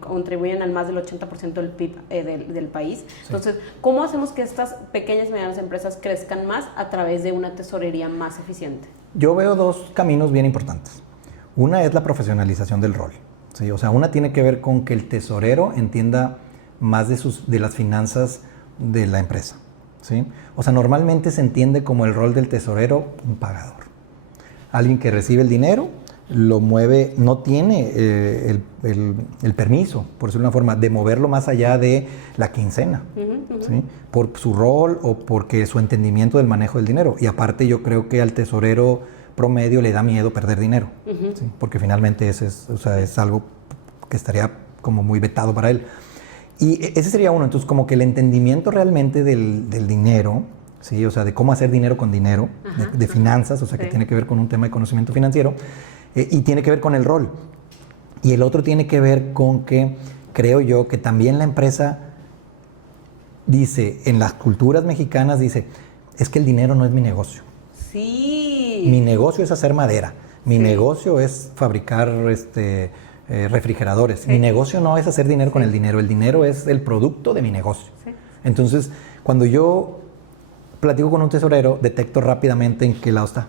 contribuyen al más del 80% del PIB del país. Sí. Entonces, ¿cómo hacemos que estas pequeñas y medianas empresas crezcan más a través de una tesorería más eficiente? Yo veo dos caminos bien importantes. Una es la profesionalización del rol, ¿sí? O sea, una tiene que ver con que el tesorero entienda más de las finanzas de la empresa. ¿Sí? O sea, normalmente se entiende como el rol del tesorero un pagador. Alguien que recibe el dinero, lo mueve, no tiene el permiso, por decirlo de una forma, de moverlo más allá de la quincena, ¿sí? Por su rol o porque su entendimiento del manejo del dinero. Y aparte yo creo que al tesorero promedio le da miedo perder dinero, ¿sí? Porque finalmente es algo que estaría como muy vetado para él. Y ese sería uno, entonces como que el entendimiento realmente del dinero, ¿sí? O sea, de cómo hacer dinero con dinero, de finanzas, o sea, que tiene que ver con un tema de conocimiento financiero, y tiene que ver con el rol. Y el otro tiene que ver con que, creo yo, que también la empresa dice, en las culturas mexicanas dice, es que el dinero no es mi negocio. Sí. Mi negocio es hacer madera, mi negocio es fabricar refrigeradores. Sí. Mi negocio no es hacer dinero con el dinero es el producto de mi negocio. Sí. Entonces, cuando yo platico con un tesorero, detecto rápidamente en qué lado está.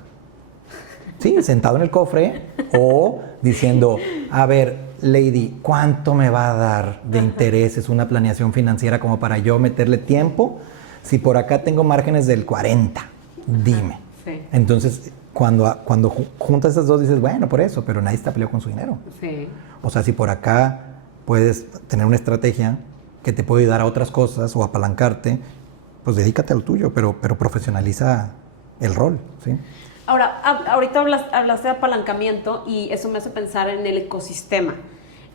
Sí, sentado en el cofre o diciendo, a ver, Lady, ¿cuánto me va a dar de intereses una planeación financiera como para yo meterle tiempo? Si por acá tengo márgenes del 40, dime. Sí. Entonces, cuando juntas esas dos, dices, bueno, por eso, pero nadie está peleado con su dinero. Sí. O sea, si por acá puedes tener una estrategia que te puede ayudar a otras cosas o apalancarte, pues dedícate a lo tuyo, pero profesionaliza el rol, ¿sí? Ahora, ahorita hablaste de apalancamiento y eso me hace pensar en el ecosistema.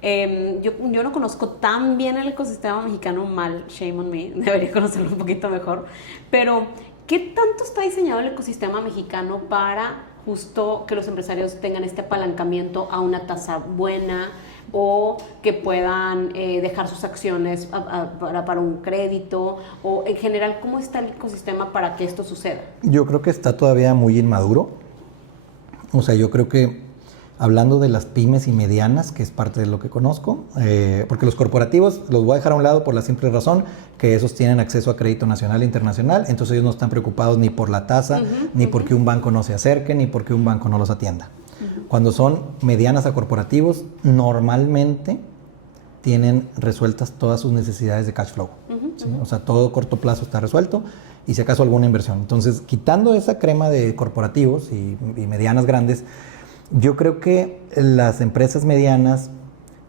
Yo no conozco tan bien el ecosistema mexicano, mal, shame on me, debería conocerlo un poquito mejor, pero ¿qué tanto está diseñado el ecosistema mexicano para justo que los empresarios tengan este apalancamiento a una tasa buena o que puedan dejar sus acciones para un crédito? O en general, ¿cómo está el ecosistema para que esto suceda? Yo creo que está todavía muy inmaduro. O sea, yo creo que hablando de las pymes y medianas, que es parte de lo que conozco, porque los corporativos los voy a dejar a un lado por la simple razón que esos tienen acceso a crédito nacional e internacional, entonces ellos no están preocupados ni por la tasa, ni porque un banco no se acerque, ni porque un banco no los atienda. Cuando son medianas a corporativos, normalmente tienen resueltas todas sus necesidades de cash flow. ¿Sí? O sea, todo corto plazo está resuelto y si acaso alguna inversión. Entonces, quitando esa crema de corporativos y medianas grandes, yo creo que las empresas medianas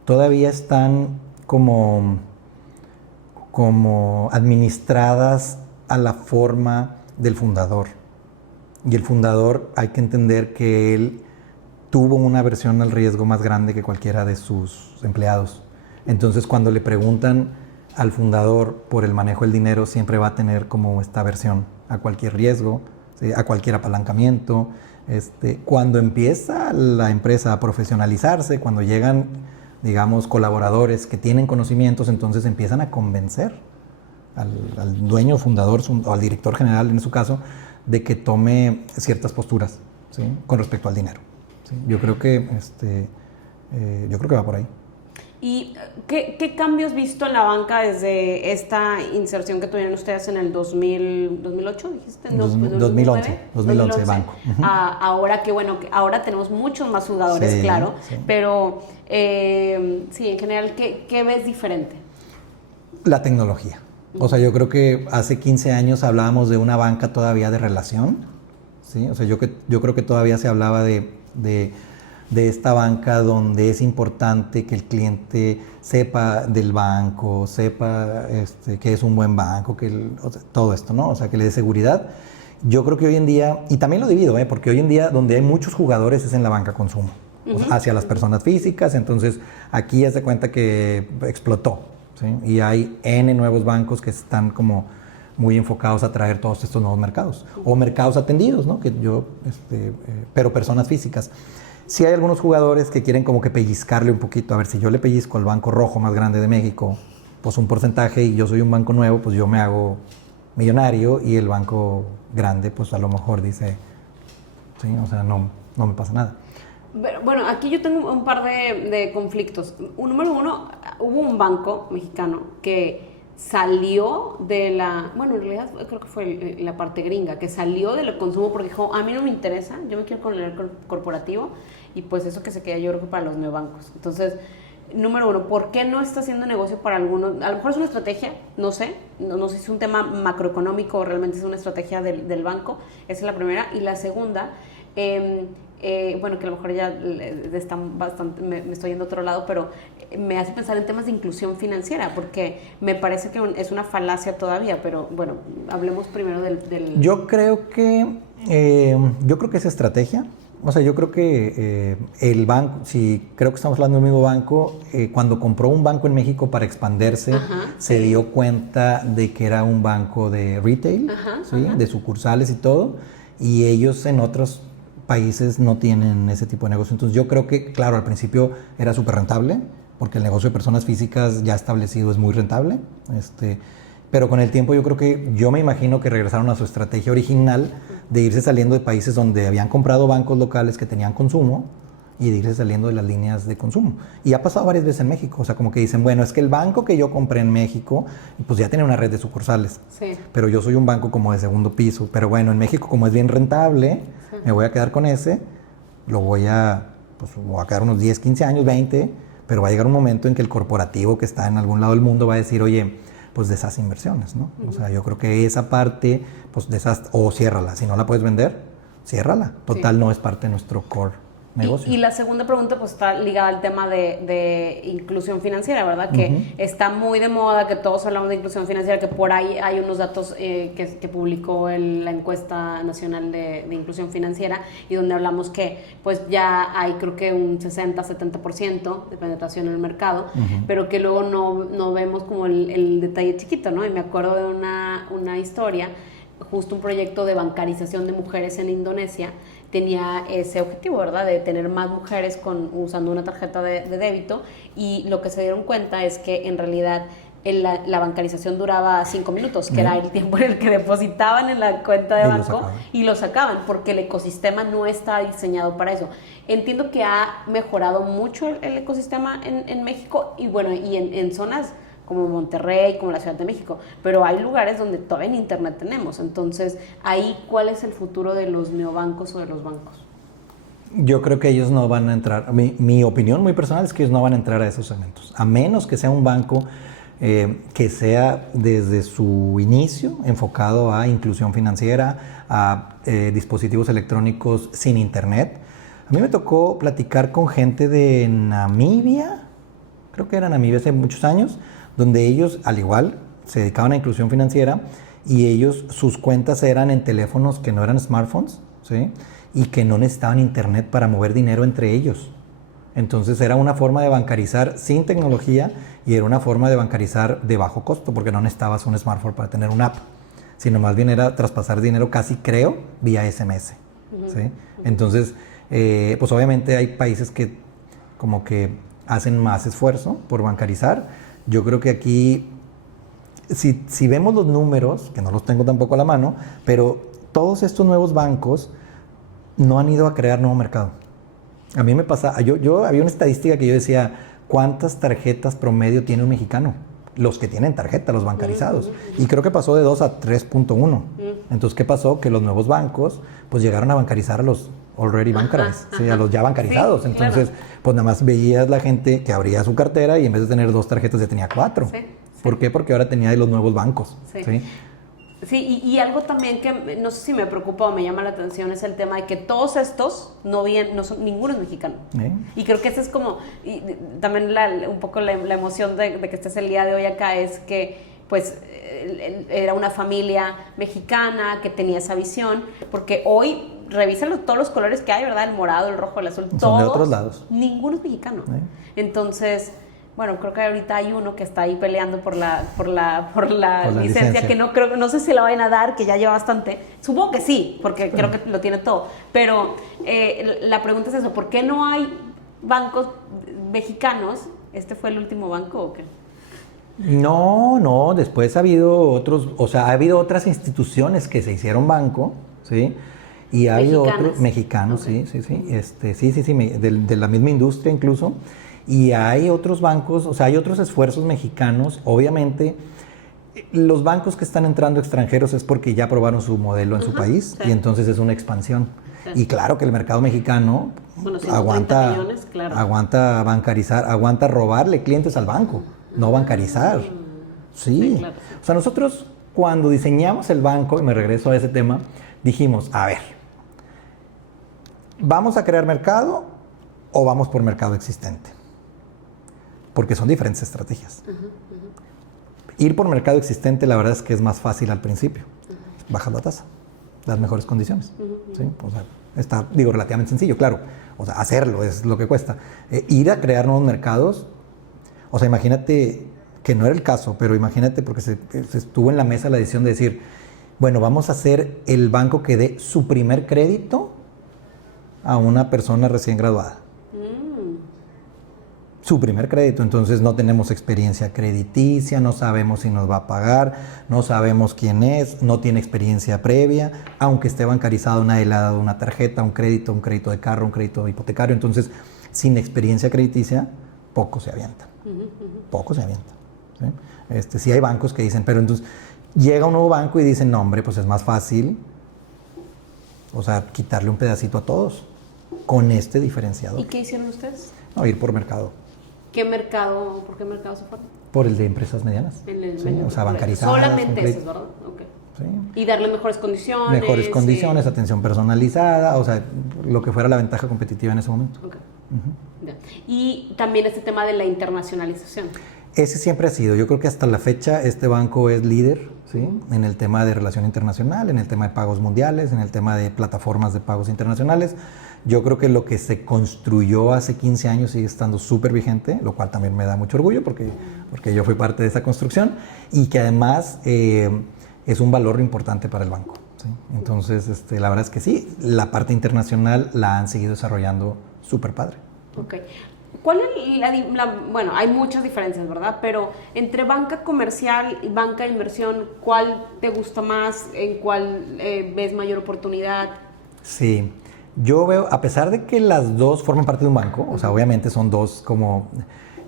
todavía están como administradas a la forma del fundador. Y el fundador, hay que entender que él tuvo una aversión al riesgo más grande que cualquiera de sus empleados. Entonces, cuando le preguntan al fundador por el manejo del dinero, siempre va a tener como esta aversión a cualquier riesgo, ¿sí? A cualquier apalancamiento. Cuando empieza la empresa a profesionalizarse, cuando llegan, digamos, colaboradores que tienen conocimientos, entonces empiezan a convencer al dueño, fundador o al director general, en su caso, de que tome ciertas posturas, ¿sí? Con respecto al dinero. ¿Sí? Yo creo que va por ahí. ¿Y qué cambios has visto en la banca desde esta inserción que tuvieron ustedes en el 2008, dijiste? 2011, banco. Ahora que, bueno, ahora tenemos muchos más jugadores, sí, claro, sí. Pero sí, en general, ¿qué ves diferente? La tecnología. O sea, yo creo que hace 15 años hablábamos de una banca todavía de relación, ¿sí? O sea, yo creo que todavía se hablaba de esta banca donde es importante que el cliente sepa del banco, sepa que es un buen banco, todo esto, ¿no? O sea, que le dé seguridad. Yo creo que hoy en día, y también lo divido, porque hoy en día donde hay muchos jugadores es en la banca consumo, o sea, hacia las personas físicas, entonces aquí ya se cuenta que explotó, ¿sí? Y hay N nuevos bancos que están como muy enfocados a traer todos estos nuevos mercados, o mercados atendidos, ¿no? Pero personas físicas. Sí hay algunos jugadores que quieren como que pellizcarle un poquito. A ver, si yo le pellizco al banco rojo más grande de México, pues un porcentaje y yo soy un banco nuevo, pues yo me hago millonario y el banco grande, pues a lo mejor dice, sí, o sea, no me pasa nada. Bueno, aquí yo tengo un par de conflictos. Número uno, hubo un banco mexicano que salió de bueno, en realidad creo que fue la parte gringa, que salió del consumo porque dijo, a mí no me interesa, yo me quiero con el corporativo, y pues eso que se queda yo creo que para los neobancos. Entonces, número uno, ¿por qué no está haciendo negocio para algunos? A lo mejor es una estrategia, no sé si es un tema macroeconómico o realmente es una estrategia del banco. Esa es la primera. Y la segunda, bueno, que a lo mejor ya están bastante, me estoy yendo a otro lado, pero me hace pensar en temas de inclusión financiera, porque me parece que es una falacia todavía, pero bueno, hablemos primero del... Yo creo que es estrategia. O sea, yo creo que el banco, creo que estamos hablando del mismo banco, cuando compró un banco en México para expandirse, se dio cuenta de que era un banco de retail, ¿sí? De sucursales y todo, y ellos en otros países no tienen ese tipo de negocio. Entonces yo creo que, claro, al principio era súper rentable, porque el negocio de personas físicas ya establecido es muy rentable, pero con el tiempo yo me imagino que regresaron a su estrategia original de irse saliendo de países donde habían comprado bancos locales que tenían consumo y de irse saliendo de las líneas de consumo. Y ha pasado varias veces en México, o sea, como que dicen, bueno, es que el banco que yo compré en México, pues ya tiene una red de sucursales, sí, pero yo soy un banco como de segundo piso, pero bueno, en México como es bien rentable, me voy a quedar con ese, lo voy a pues va a quedar unos 10, 15 años, 20, pero va a llegar un momento en que el corporativo que está en algún lado del mundo va a decir, oye, pues deshaz inversiones, ¿no? O sea, yo creo que esa parte, pues deshaz, o ciérrala. Si no la puedes vender, ciérrala. Total, no es parte de nuestro core negocio. Y la segunda pregunta pues está ligada al tema de inclusión financiera, ¿verdad? Que está muy de moda, que todos hablamos de inclusión financiera, que por ahí hay unos datos que publicó la encuesta nacional de inclusión financiera, y donde hablamos que pues ya hay creo que un 60-70% de penetración en el mercado, pero que luego no vemos como el detalle chiquito, ¿no? Y me acuerdo de una historia, justo un proyecto de bancarización de mujeres en Indonesia, tenía ese objetivo, ¿verdad? De tener más mujeres usando una tarjeta de débito, y lo que se dieron cuenta es que en realidad la bancarización duraba 5 minutos, que era el tiempo en el que depositaban en la cuenta de banco y lo sacaban, porque el ecosistema no está diseñado para eso. Entiendo que ha mejorado mucho el ecosistema en México, y bueno, y en zonas como Monterrey, como la Ciudad de México, pero hay lugares donde todavía ni internet tenemos. Entonces, ahí, ¿cuál es el futuro de los neobancos o de los bancos? Yo creo que ellos no van a entrar, mi opinión muy personal es que ellos no van a entrar a esos segmentos, a menos que sea un banco que sea desde su inicio enfocado a inclusión financiera, a dispositivos electrónicos sin internet. A mí me tocó platicar con gente de Namibia, creo que era Namibia hace muchos años, donde ellos, al igual, se dedicaban a inclusión financiera, y ellos, sus cuentas eran en teléfonos que no eran smartphones, ¿sí? Y que no necesitaban internet para mover dinero entre ellos. Entonces era una forma de bancarizar sin tecnología, y era una forma de bancarizar de bajo costo, porque no necesitabas un smartphone para tener una app, sino más bien era traspasar dinero casi, creo, vía SMS, ¿sí? Entonces, pues obviamente hay países que como que hacen más esfuerzo por bancarizar. Yo creo que aquí, si vemos los números, que no los tengo tampoco a la mano, pero todos estos nuevos bancos no han ido a crear nuevo mercado. A mí me pasa, yo había una estadística que yo decía, ¿cuántas tarjetas promedio tiene un mexicano? Los que tienen tarjeta, los bancarizados. Y creo que pasó de 2 a 3.1. Entonces, ¿qué pasó? Que los nuevos bancos pues llegaron a bancarizar a los already bancarized, ¿sí? A los ya bancarizados. Sí, entonces, claro, pues nada más veías la gente que abría su cartera y en vez de tener 2 tarjetas ya tenía 4. Sí, sí. ¿Por qué? Porque ahora tenía de los nuevos bancos. Sí. ¿Sí? Sí, y algo también que no sé si me preocupa o me llama la atención es el tema de que todos estos ninguno es mexicano. Y creo que ese es como, y también un poco la emoción de que estés el día de hoy acá, es que pues era una familia mexicana que tenía esa visión, porque hoy revísalo, todos los colores que hay, ¿verdad? El morado, el rojo, el azul, son todos, de otros lados. Ninguno es mexicano. Entonces, bueno, creo que ahorita hay uno que está ahí peleando por la licencia, que no sé si la vayan a dar, que ya lleva bastante. Supongo que sí, porque creo que lo tiene todo. Pero la pregunta es eso, ¿por qué no hay bancos mexicanos? ¿Este fue el último banco o qué? No, después ha habido otros, o sea, ha habido otras instituciones que se hicieron banco, ¿sí? Y ha habido otros mexicanos, okay. Sí, de la misma industria incluso. Y hay otros bancos, o sea, hay otros esfuerzos mexicanos. Obviamente, los bancos que están entrando extranjeros es porque ya probaron su modelo en su país, sí. Y entonces es una expansión. Sí. Y claro que el mercado mexicano aguanta bancarizar, aguanta robarle clientes al banco, no bancarizar. Sí. Claro. O sea, nosotros cuando diseñamos el banco, y me regreso a ese tema, dijimos, a ver, ¿vamos a crear mercado o vamos por mercado existente? Porque son diferentes estrategias. Ir por mercado existente, la verdad es que es más fácil al principio. Bajas la tasa, las mejores condiciones. ¿Sí? O sea, está, relativamente sencillo, claro. O sea, hacerlo es lo que cuesta. Ir a crear nuevos mercados, o sea, imagínate, que no era el caso, pero imagínate, porque se estuvo en la mesa la decisión de decir, bueno, vamos a hacer el banco que dé su primer crédito a una persona recién graduada. Su primer crédito, entonces no tenemos experiencia crediticia, no sabemos si nos va a pagar, no sabemos quién es, no tiene experiencia previa, aunque esté bancarizado, nadie le ha dado una tarjeta, un crédito de carro, un crédito hipotecario, entonces sin experiencia crediticia, poco se avienta. Poco se avienta. ¿Sí? Sí hay bancos que dicen, pero entonces llega un nuevo banco y dicen, no hombre, pues es más fácil, o sea, quitarle un pedacito a todos. con este diferenciador. ¿Y qué hicieron ustedes? No, ir por mercado. ¿Por qué mercado se fueron? Por el de empresas medianas. O sea, bancarizadas. Solamente esas, ¿verdad? Okay. Sí. Y darle mejores condiciones. Mejores condiciones, atención personalizada, o sea, lo que fuera la ventaja competitiva en ese momento. Okay. Y también este tema de la internacionalización. Ese siempre ha sido. Yo creo que hasta la fecha este banco es líder, ¿sí? En el tema de relación internacional, en el tema de pagos mundiales, en el tema de plataformas de pagos internacionales. Yo creo que lo que se construyó hace 15 años sigue estando súper vigente, lo cual también me da mucho orgullo porque yo fui parte de esa construcción y que además es un valor importante para el banco, ¿sí? Entonces, la verdad es que sí, la parte internacional la han seguido desarrollando súper padre. Ok. ¿Cuál es bueno, hay muchas diferencias, ¿verdad? Pero entre banca comercial y banca de inversión, ¿cuál te gusta más? ¿En cuál ves mayor oportunidad? Sí, yo veo, a pesar de que las dos forman parte de un banco, o sea, obviamente son dos como...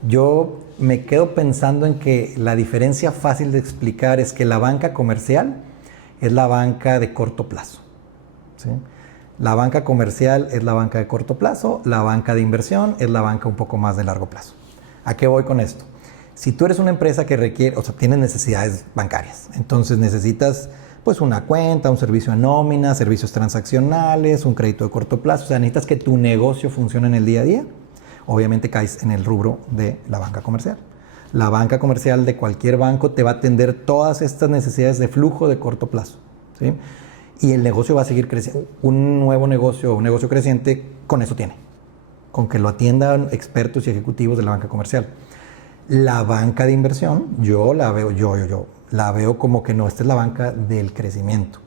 Yo me quedo pensando en que la diferencia fácil de explicar es que la banca comercial es la banca de corto plazo, ¿sí? La banca comercial es la banca de corto plazo, la banca de inversión es la banca un poco más de largo plazo. ¿A qué voy con esto? Si tú eres una empresa que requiere, o sea, tienes necesidades bancarias, entonces necesitas pues una cuenta, un servicio de nómina, servicios transaccionales, un crédito de corto plazo, o sea, necesitas que tu negocio funcione en el día a día, obviamente caes en el rubro de la banca comercial. La banca comercial de cualquier banco te va a atender todas estas necesidades de flujo de corto plazo, ¿sí? Y el negocio va a seguir creciendo. Un nuevo negocio, un negocio creciente, con eso tiene. Con que lo atiendan expertos y ejecutivos de la banca comercial. La banca de inversión, yo la veo como que no, esta es la banca del crecimiento.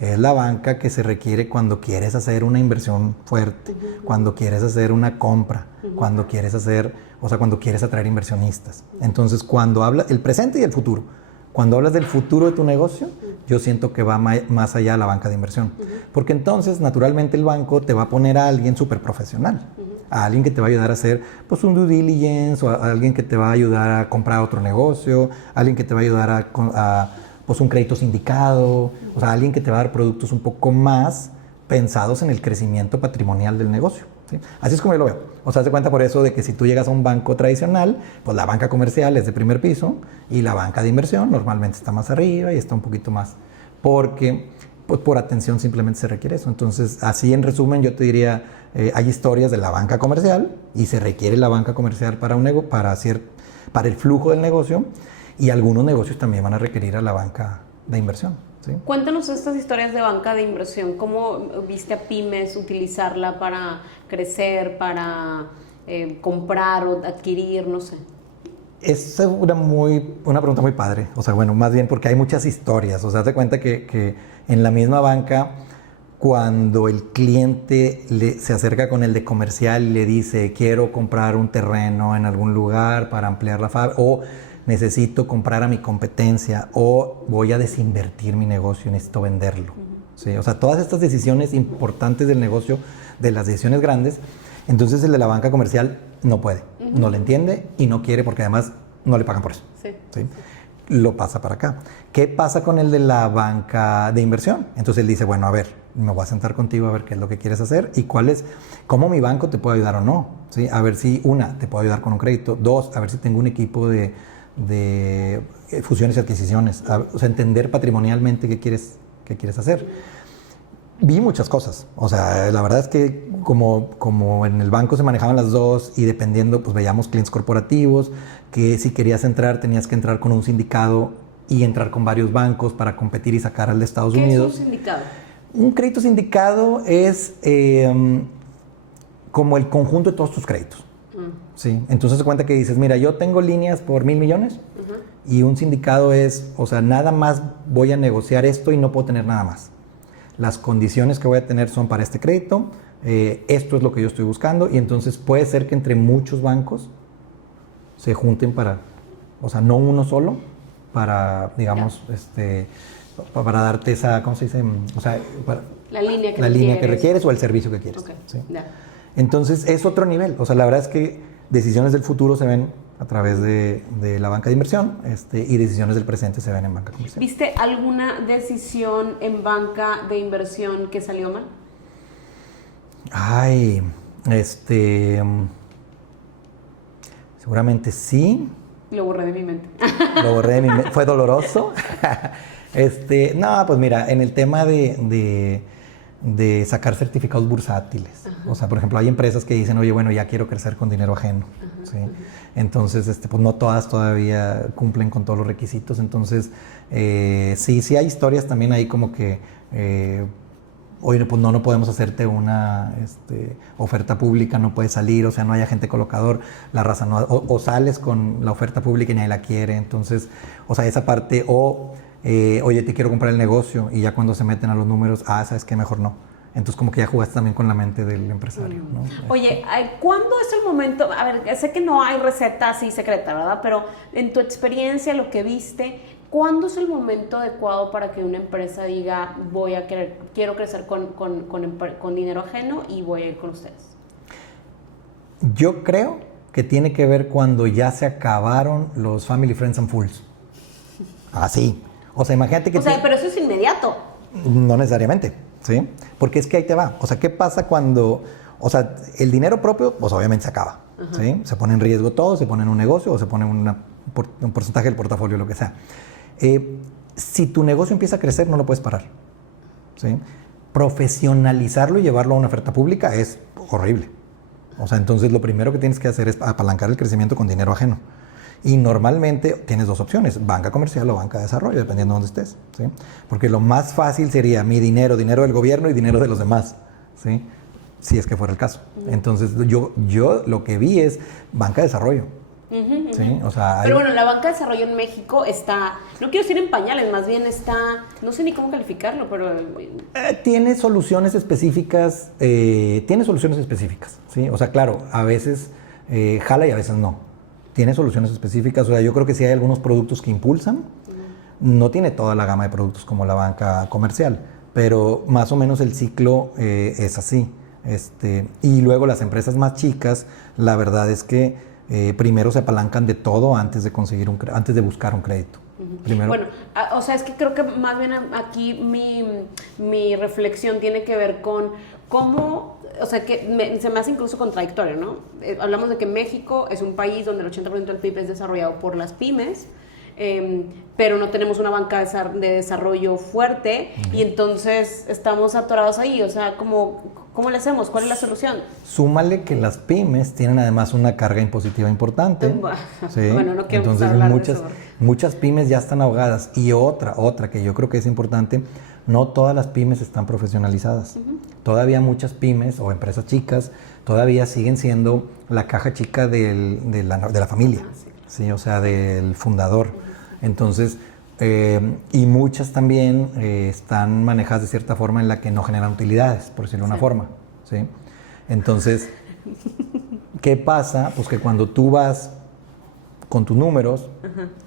Es la banca que se requiere cuando quieres hacer una inversión fuerte, cuando quieres hacer una compra, cuando quieres atraer inversionistas. Entonces, cuando habla el presente y el futuro. Cuando hablas del futuro de tu negocio, yo siento que va más allá de la banca de inversión. Porque entonces, naturalmente, el banco te va a poner a alguien súper profesional. A alguien que te va a ayudar a hacer pues, un due diligence, o a alguien que te va a ayudar a comprar otro negocio, alguien que te va a ayudar a pues, un crédito sindicado, o sea, alguien que te va a dar productos un poco más pensados en el crecimiento patrimonial del negocio, ¿sí? Así es como yo lo veo. O sea, haz de cuenta por eso de que si tú llegas a un banco tradicional, pues la banca comercial es de primer piso y la banca de inversión normalmente está más arriba y está un poquito más, porque pues, por atención simplemente se requiere eso. Entonces, así en resumen, yo te diría, hay historias de la banca comercial y se requiere la banca comercial para el flujo del negocio, y algunos negocios también van a requerir a la banca de inversión, ¿sí? Cuéntanos estas historias de banca de inversión. ¿Cómo viste a pymes utilizarla para crecer, para comprar o adquirir, no sé? Es una pregunta muy padre. O sea, bueno, más bien porque hay muchas historias. O sea, te cuenta que en la misma banca, cuando el cliente se acerca con el de comercial y le dice, quiero comprar un terreno en algún lugar para ampliar la fábrica, o necesito comprar a mi competencia, o voy a desinvertir mi negocio, necesito venderlo. ¿Sí? O sea, todas estas decisiones importantes del negocio, de las decisiones grandes, entonces el de la banca comercial no puede, no le entiende y no quiere porque además no le pagan por eso. Sí. ¿Sí? Lo pasa para acá. ¿Qué pasa con el de la banca de inversión? Entonces él dice, bueno, a ver, me voy a sentar contigo a ver qué es lo que quieres hacer y cómo mi banco te puede ayudar o no. ¿Sí? A ver si, una, te puedo ayudar con un crédito. Dos, a ver si tengo un equipo de fusiones y adquisiciones. O sea, entender patrimonialmente qué quieres hacer. Vi muchas cosas. O sea, la verdad es que como en el banco se manejaban las dos y dependiendo, pues veíamos clientes corporativos, que si querías entrar, tenías que entrar con un sindicado y entrar con varios bancos para competir y sacar al de Estados Unidos. ¿Qué es un sindicado? Un crédito sindicado es como el conjunto de todos tus créditos. ¿Sí? Entonces se cuenta que dices, mira, yo tengo líneas por 1,000 millones y un sindicado es, o sea, nada más voy a negociar esto y no puedo tener nada más. Las condiciones que voy a tener son para este crédito, esto es lo que yo estoy buscando, y entonces puede ser que entre muchos bancos se junten o sea, no uno solo, para, digamos, para darte esa, ¿cómo se dice? O sea, la línea que requieres o el servicio que quieres. Okay. ¿Sí? Entonces es otro nivel. O sea, la verdad es que decisiones del futuro se ven a través de la banca de inversión y decisiones del presente se ven en banca comercial. ¿Viste alguna decisión en banca de inversión que salió mal? Ay, seguramente sí. Lo borré de mi mente. Lo borré de mi mente. Fue doloroso. No, pues mira, en el tema de sacar certificados bursátiles. Ajá. O sea, por ejemplo, hay empresas que dicen, oye, bueno, ya quiero crecer con dinero ajeno. Ajá, ¿sí? ajá. Entonces, pues no todas todavía cumplen con todos los requisitos. Entonces, sí hay historias también ahí como que, oye, pues no podemos hacerte una oferta pública, no puedes salir, o sea, no hay agente colocador, la raza no, o sales con la oferta pública y nadie la quiere. Entonces, o sea, esa parte, oye, te quiero comprar el negocio, y ya cuando se meten a los números, ¿sabes qué? Mejor no. Entonces, como que ya jugaste también con la mente del empresario, ¿no? Oye, ¿cuándo es el momento? A ver, sé que no hay receta así secreta, ¿verdad? Pero en tu experiencia, lo que viste, ¿cuándo es el momento adecuado para que una empresa diga, quiero crecer con dinero ajeno y voy a ir con ustedes? Yo creo que tiene que ver cuando ya se acabaron los Family, Friends and Fools. Así. O sea, imagínate que... pero eso es inmediato. No necesariamente, ¿sí? Porque es que ahí te va. O sea, ¿qué pasa cuando... O sea, el dinero propio, pues obviamente se acaba, ¿sí? Se pone en riesgo todo, se pone en un negocio o se pone un porcentaje del portafolio, lo que sea. Si tu negocio empieza a crecer, no lo puedes parar, ¿sí? Profesionalizarlo y llevarlo a una oferta pública es horrible. O sea, entonces lo primero que tienes que hacer es apalancar el crecimiento con dinero ajeno. Y normalmente tienes dos opciones, banca comercial o banca de desarrollo, dependiendo de dónde estés, ¿sí? Porque lo más fácil sería mi dinero del gobierno y dinero de los demás, ¿sí? Si es que fuera el caso. Entonces yo lo que vi es banca de desarrollo. ¿Sí? O sea, pero bueno, la banca de desarrollo en México está, no quiero decir en pañales, más bien está, no sé ni cómo calificarlo, pero... tiene soluciones específicas, ¿sí? O sea, claro, a veces jala y a veces no. Tiene soluciones específicas, o sea, yo creo que sí hay algunos productos que impulsan. No tiene toda la gama de productos como la banca comercial, pero más o menos el ciclo es así. Y luego las empresas más chicas, la verdad es que primero se apalancan de todo antes de buscar un crédito. Primero. Bueno, o sea, es que creo que más bien aquí mi reflexión tiene que ver con cómo, o sea, que se me hace incluso contradictorio, ¿no? Hablamos de que México es un país donde el 80% del PIB es desarrollado por las pymes, pero no tenemos una banca de desarrollo fuerte, y entonces estamos atorados ahí. O sea, ¿cómo le hacemos? ¿Cuál es la solución? Súmale que las pymes tienen además una carga impositiva importante. ¿Sí? Bueno, no quiero Entonces hablar muchas pymes ya están ahogadas. Y otra que yo creo que es importante, no todas las pymes están profesionalizadas. Todavía muchas pymes o empresas chicas todavía siguen siendo la caja chica de la familia, ¿sí? O sea, del fundador. Entonces, y muchas también están manejadas de cierta forma en la que no generan utilidades, por decirlo de una forma, ¿sí? Entonces, ¿qué pasa? Pues que cuando tú vas con tus números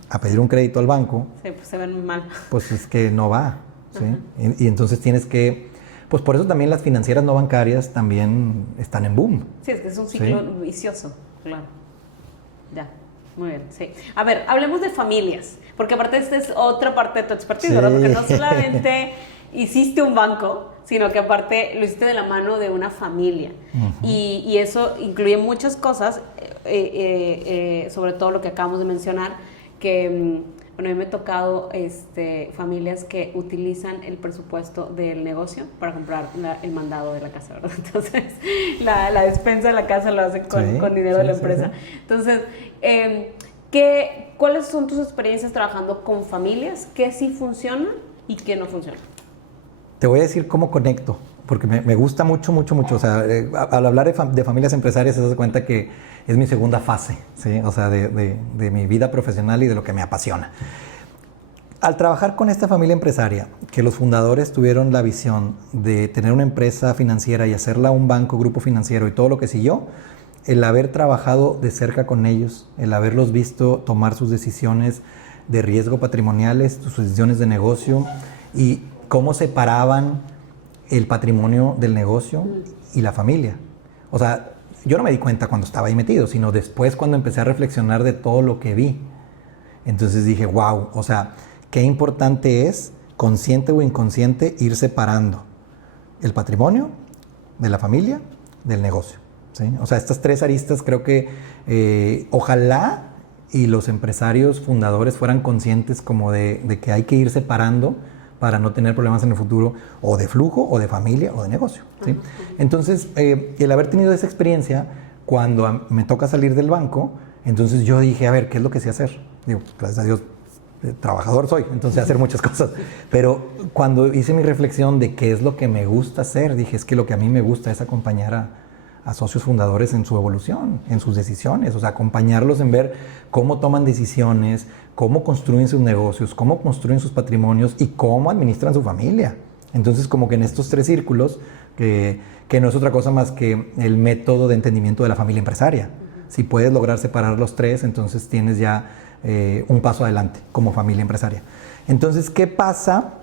a pedir un crédito al banco, sí, pues se ven mal. Pues es que no va, ¿sí? Y entonces tienes que... Pues por eso también las financieras no bancarias también están en boom. Sí, es que es un ciclo vicioso, claro. Ya. Muy bien, sí. A ver, hablemos de familias, porque aparte esta es otra parte de tu expertise, ¿verdad? Porque no solamente hiciste un banco, sino que aparte lo hiciste de la mano de una familia. Y eso incluye muchas cosas, sobre todo lo que acabamos de mencionar, que, bueno, a mí me ha tocado familias que utilizan el presupuesto del negocio para comprar el mandado de la casa, ¿verdad? Entonces, la despensa de la casa lo hacen con dinero de la empresa. Entonces, ¿cuáles son tus experiencias trabajando con familias? ¿Qué sí funciona y qué no funciona? Te voy a decir cómo conecto, porque me gusta mucho. O sea, al hablar de familias empresarias, se das cuenta que es mi segunda fase, ¿sí? O sea, de mi vida profesional y de lo que me apasiona. Al trabajar con esta familia empresaria, que los fundadores tuvieron la visión de tener una empresa financiera y hacerla un banco, grupo financiero y todo lo que siguió, el haber trabajado de cerca con ellos, el haberlos visto tomar sus decisiones de riesgo patrimoniales, sus decisiones de negocio, y cómo separaban el patrimonio del negocio y la familia. O sea, yo no me di cuenta cuando estaba ahí metido, sino después cuando empecé a reflexionar de todo lo que vi. Entonces dije, wow, o sea, qué importante es, consciente o inconsciente, ir separando el patrimonio de la familia, del negocio, ¿sí? O sea, estas tres aristas creo que ojalá y los empresarios fundadores fueran conscientes como de que hay que ir separando para no tener problemas en el futuro, o de flujo, o de familia, o de negocio, ¿sí? Entonces, el haber tenido esa experiencia, cuando me toca salir del banco, entonces yo dije, a ver, ¿qué es lo que sé hacer? Digo, gracias a Dios, trabajador soy, entonces hacer muchas cosas. Pero cuando hice mi reflexión de qué es lo que me gusta hacer, dije, es que lo que a mí me gusta es acompañar a socios fundadores en su evolución, en sus decisiones, o sea, acompañarlos en ver cómo toman decisiones, cómo construyen sus negocios, cómo construyen sus patrimonios y cómo administran su familia. Entonces, como que en estos tres círculos, que no es otra cosa más que el método de entendimiento de la familia empresaria. Si puedes lograr separar los tres, entonces tienes ya un paso adelante como familia empresaria. Entonces, ¿qué pasa?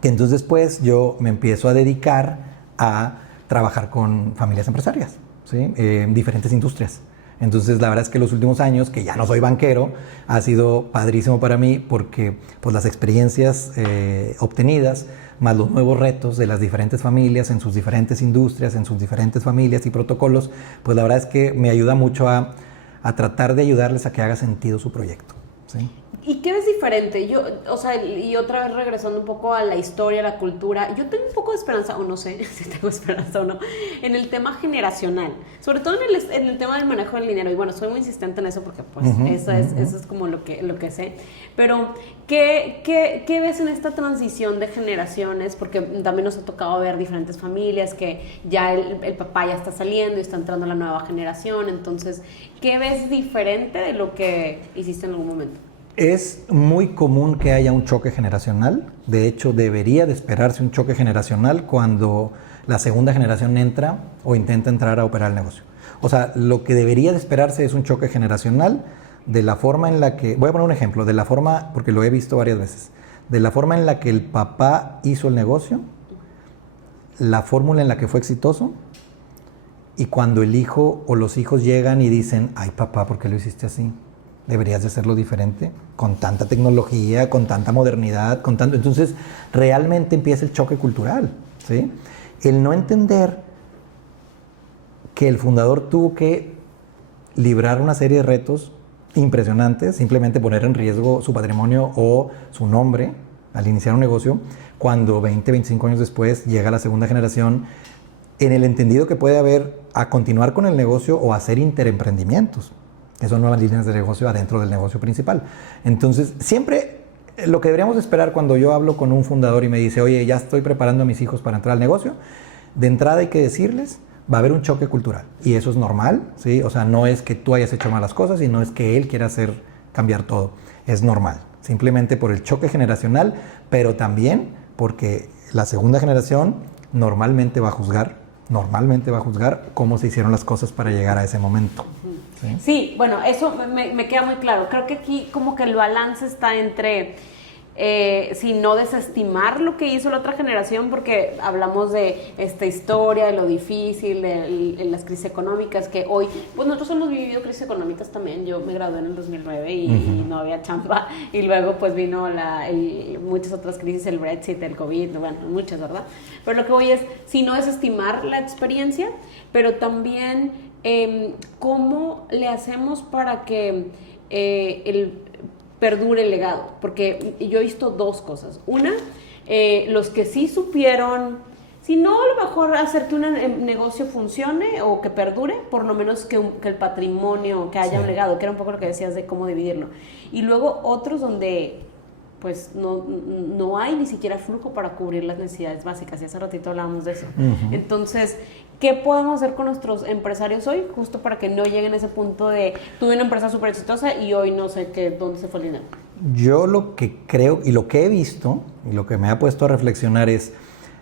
Que entonces después yo me empiezo a dedicar a trabajar con familias empresarias, ¿sí? En diferentes industrias. Entonces, la verdad es que los últimos años, que ya no soy banquero, ha sido padrísimo para mí porque pues, las experiencias obtenidas, más los nuevos retos de las diferentes familias en sus diferentes industrias, en sus diferentes familias y protocolos, pues la verdad es que me ayuda mucho a tratar de ayudarles a que haga sentido su proyecto, ¿sí? ¿Y qué ves diferente? Yo, o sea, y otra vez regresando un poco a la historia, a la cultura, yo tengo un poco de esperanza, o no sé si tengo esperanza o no, en el tema generacional, sobre todo en el tema del manejo del dinero. Y bueno, soy muy insistente en eso porque pues eso es como lo que sé. Pero, ¿qué ves en esta transición de generaciones? Porque también nos ha tocado ver diferentes familias que ya el papá ya está saliendo y está entrando la nueva generación. Entonces, ¿qué ves diferente de lo que hiciste en algún momento? Es muy común que haya un choque generacional. De hecho, debería de esperarse un choque generacional cuando la segunda generación entra o intenta entrar a operar el negocio. O sea, lo que debería de esperarse es un choque generacional de la forma en la que, voy a poner un ejemplo, de la forma, porque lo he visto varias veces, de la forma en la que el papá hizo el negocio, la fórmula en la que fue exitoso, y cuando el hijo o los hijos llegan y dicen, ay papá, ¿por qué lo hiciste así? Deberías de hacerlo diferente, con tanta tecnología, con tanta modernidad, con tanto... Entonces, realmente empieza el choque cultural, ¿sí? El no entender que el fundador tuvo que librar una serie de retos impresionantes, simplemente poner en riesgo su patrimonio o su nombre al iniciar un negocio, cuando 20, 25 años después llega la segunda generación, en el entendido que puede haber a continuar con el negocio o hacer interemprendimientos, que son nuevas líneas de negocio adentro del negocio principal. Entonces, siempre lo que deberíamos esperar cuando yo hablo con un fundador y me dice, oye, ya estoy preparando a mis hijos para entrar al negocio, de entrada hay que decirles, va a haber un choque cultural. Y eso es normal, ¿sí? O sea, no es que tú hayas hecho malas cosas y no es que él quiera hacer cambiar todo. Es normal, simplemente por el choque generacional, pero también porque la segunda generación normalmente va a juzgar cómo se hicieron las cosas para llegar a ese momento. Sí, bueno, eso me queda muy claro. Creo que aquí como que el balance está entre, si no desestimar lo que hizo la otra generación, porque hablamos de esta historia, de lo difícil, de las crisis económicas que hoy, pues nosotros hemos vivido crisis económicas también. Yo me gradué en el 2009 y no había chamba, y luego pues vino muchas otras crisis, el Brexit, el COVID, bueno, muchas, ¿verdad? Pero lo que voy es, si no desestimar la experiencia, pero también cómo le hacemos para que perdure el legado. Porque yo he visto dos cosas. Una, los que sí supieron, si no a lo mejor hacer que un negocio funcione o que perdure, por lo menos que el patrimonio, que haya un legado, que era un poco lo que decías de cómo dividirlo. Y luego otros donde pues no hay ni siquiera flujo para cubrir las necesidades básicas, y hace ratito hablábamos de eso. Entonces, ¿qué podemos hacer con nuestros empresarios hoy? Justo para que no lleguen a ese punto de, tuve una empresa súper exitosa y hoy no sé dónde se fue el dinero. Yo lo que creo y lo que he visto y lo que me ha puesto a reflexionar es,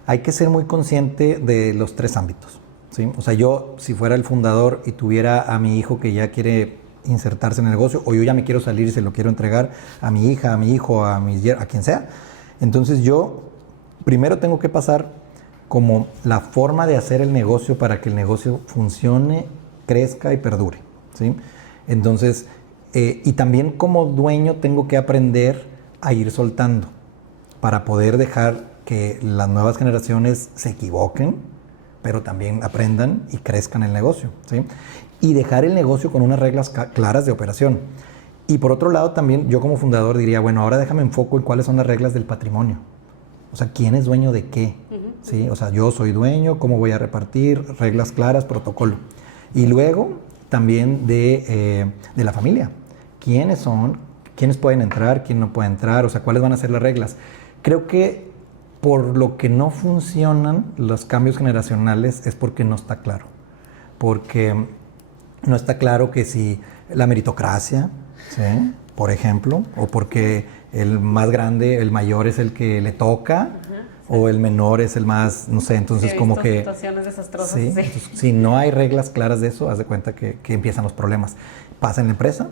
hay que ser muy consciente de los tres ámbitos, ¿sí? O sea, yo si fuera el fundador y tuviera a mi hijo que ya quiere insertarse en el negocio, o yo ya me quiero salir y se lo quiero entregar a mi hija, a mi hijo, a quien sea, entonces yo primero tengo que pasar como la forma de hacer el negocio para que el negocio funcione, crezca y perdure, ¿sí? Entonces, y también como dueño tengo que aprender a ir soltando para poder dejar que las nuevas generaciones se equivoquen, pero también aprendan y crezcan el negocio, ¿sí? Y dejar el negocio con unas reglas claras de operación. Y por otro lado también yo como fundador diría, bueno, ahora déjame enfoco en cuáles son las reglas del patrimonio. O sea, ¿quién es dueño de qué? ¿Sí? O sea, yo soy dueño, ¿cómo voy a repartir? Reglas claras, protocolo. Y luego también de la familia. ¿Quiénes son? ¿Quiénes pueden entrar? ¿Quién no puede entrar? O sea, ¿cuáles van a ser las reglas? Creo que por lo que no funcionan los cambios generacionales es porque no está claro. Porque no está claro que si la meritocracia, ¿sí? Por ejemplo, o porque el más grande, el mayor es el que le toca, o el menor es el más, no sé, entonces como que... situaciones desastrosas, ¿sí? Entonces, si no hay reglas claras de eso, haz de cuenta que empiezan los problemas. Pasa en la empresa,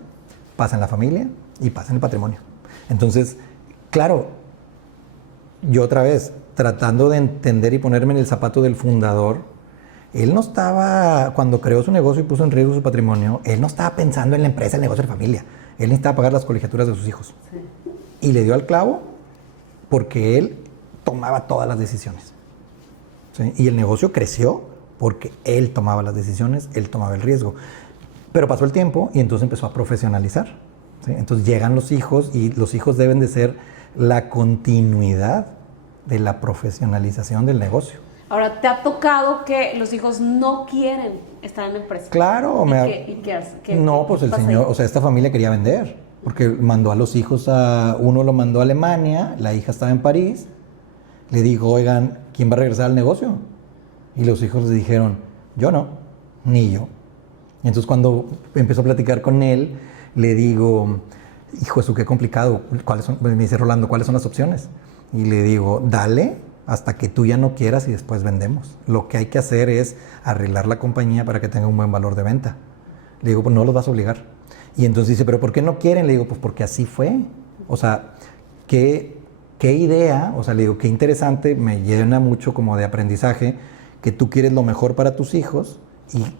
pasa en la familia y pasa en el patrimonio. Entonces, claro, yo otra vez, tratando de entender y ponerme en el zapato del fundador, él no estaba, cuando creó su negocio y puso en riesgo su patrimonio, él no estaba pensando en la empresa, el negocio de familia. Él necesitaba pagar las colegiaturas de sus hijos. Sí. Y le dio al clavo porque él tomaba todas las decisiones. ¿Sí? Y el negocio creció porque él tomaba las decisiones, él tomaba el riesgo. Pero pasó el tiempo y entonces empezó a profesionalizar. ¿Sí? Entonces llegan los hijos y los hijos deben de ser la continuidad de la profesionalización del negocio. Ahora, ¿te ha tocado que los hijos no quieren estar en la empresa? Claro. ¿Y qué hace? No, pues el señor, ahí? O sea, esta familia quería vender, porque mandó a los hijos uno lo mandó a Alemania, la hija estaba en París, le dijo, oigan, ¿quién va a regresar al negocio? Y los hijos le dijeron, yo no, ni yo. Y entonces cuando empezó a platicar con él, le digo, hijo, eso qué complicado, me dice Rolando, ¿cuáles son las opciones? Y le digo, dale hasta que tú ya no quieras y después vendemos. Lo que hay que hacer es arreglar la compañía para que tenga un buen valor de venta. Le digo, pues no los vas a obligar. Y entonces dice, ¿pero por qué no quieren? Le digo, pues porque así fue. O sea, ¿qué idea? O sea, le digo, qué interesante, me llena mucho como de aprendizaje que tú quieres lo mejor para tus hijos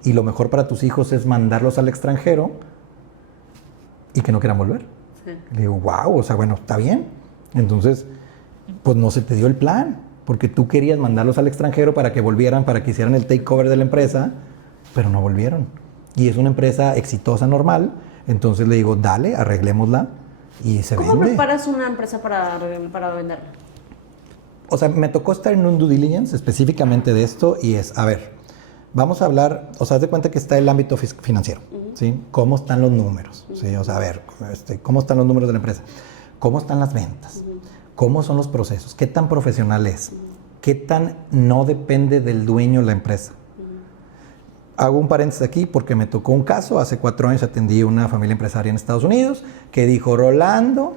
y lo mejor para tus hijos es mandarlos al extranjero y que no quieran volver. Sí. Le digo, wow, o sea, bueno, está bien. Entonces, pues no se te dio el plan. Porque tú querías mandarlos al extranjero para que volvieran, para que hicieran el takeover de la empresa, pero no volvieron. Y es una empresa exitosa, normal. Entonces le digo, dale, arreglémosla y se vende. ¿Cómo preparas una empresa para venderla? O sea, me tocó estar en un due diligence específicamente de esto y es, a ver, vamos a hablar, o sea, haz de cuenta que está el ámbito financiero, ¿sí? ¿Cómo están los números? ¿Sí? O sea, a ver, ¿cómo están los números de la empresa? ¿Cómo están las ventas? ¿Cómo son los procesos? ¿Qué tan profesional es? ¿Qué tan no depende del dueño la empresa? Hago un paréntesis aquí porque me tocó un caso. Hace 4 años atendí a una familia empresaria en Estados Unidos que dijo, Rolando,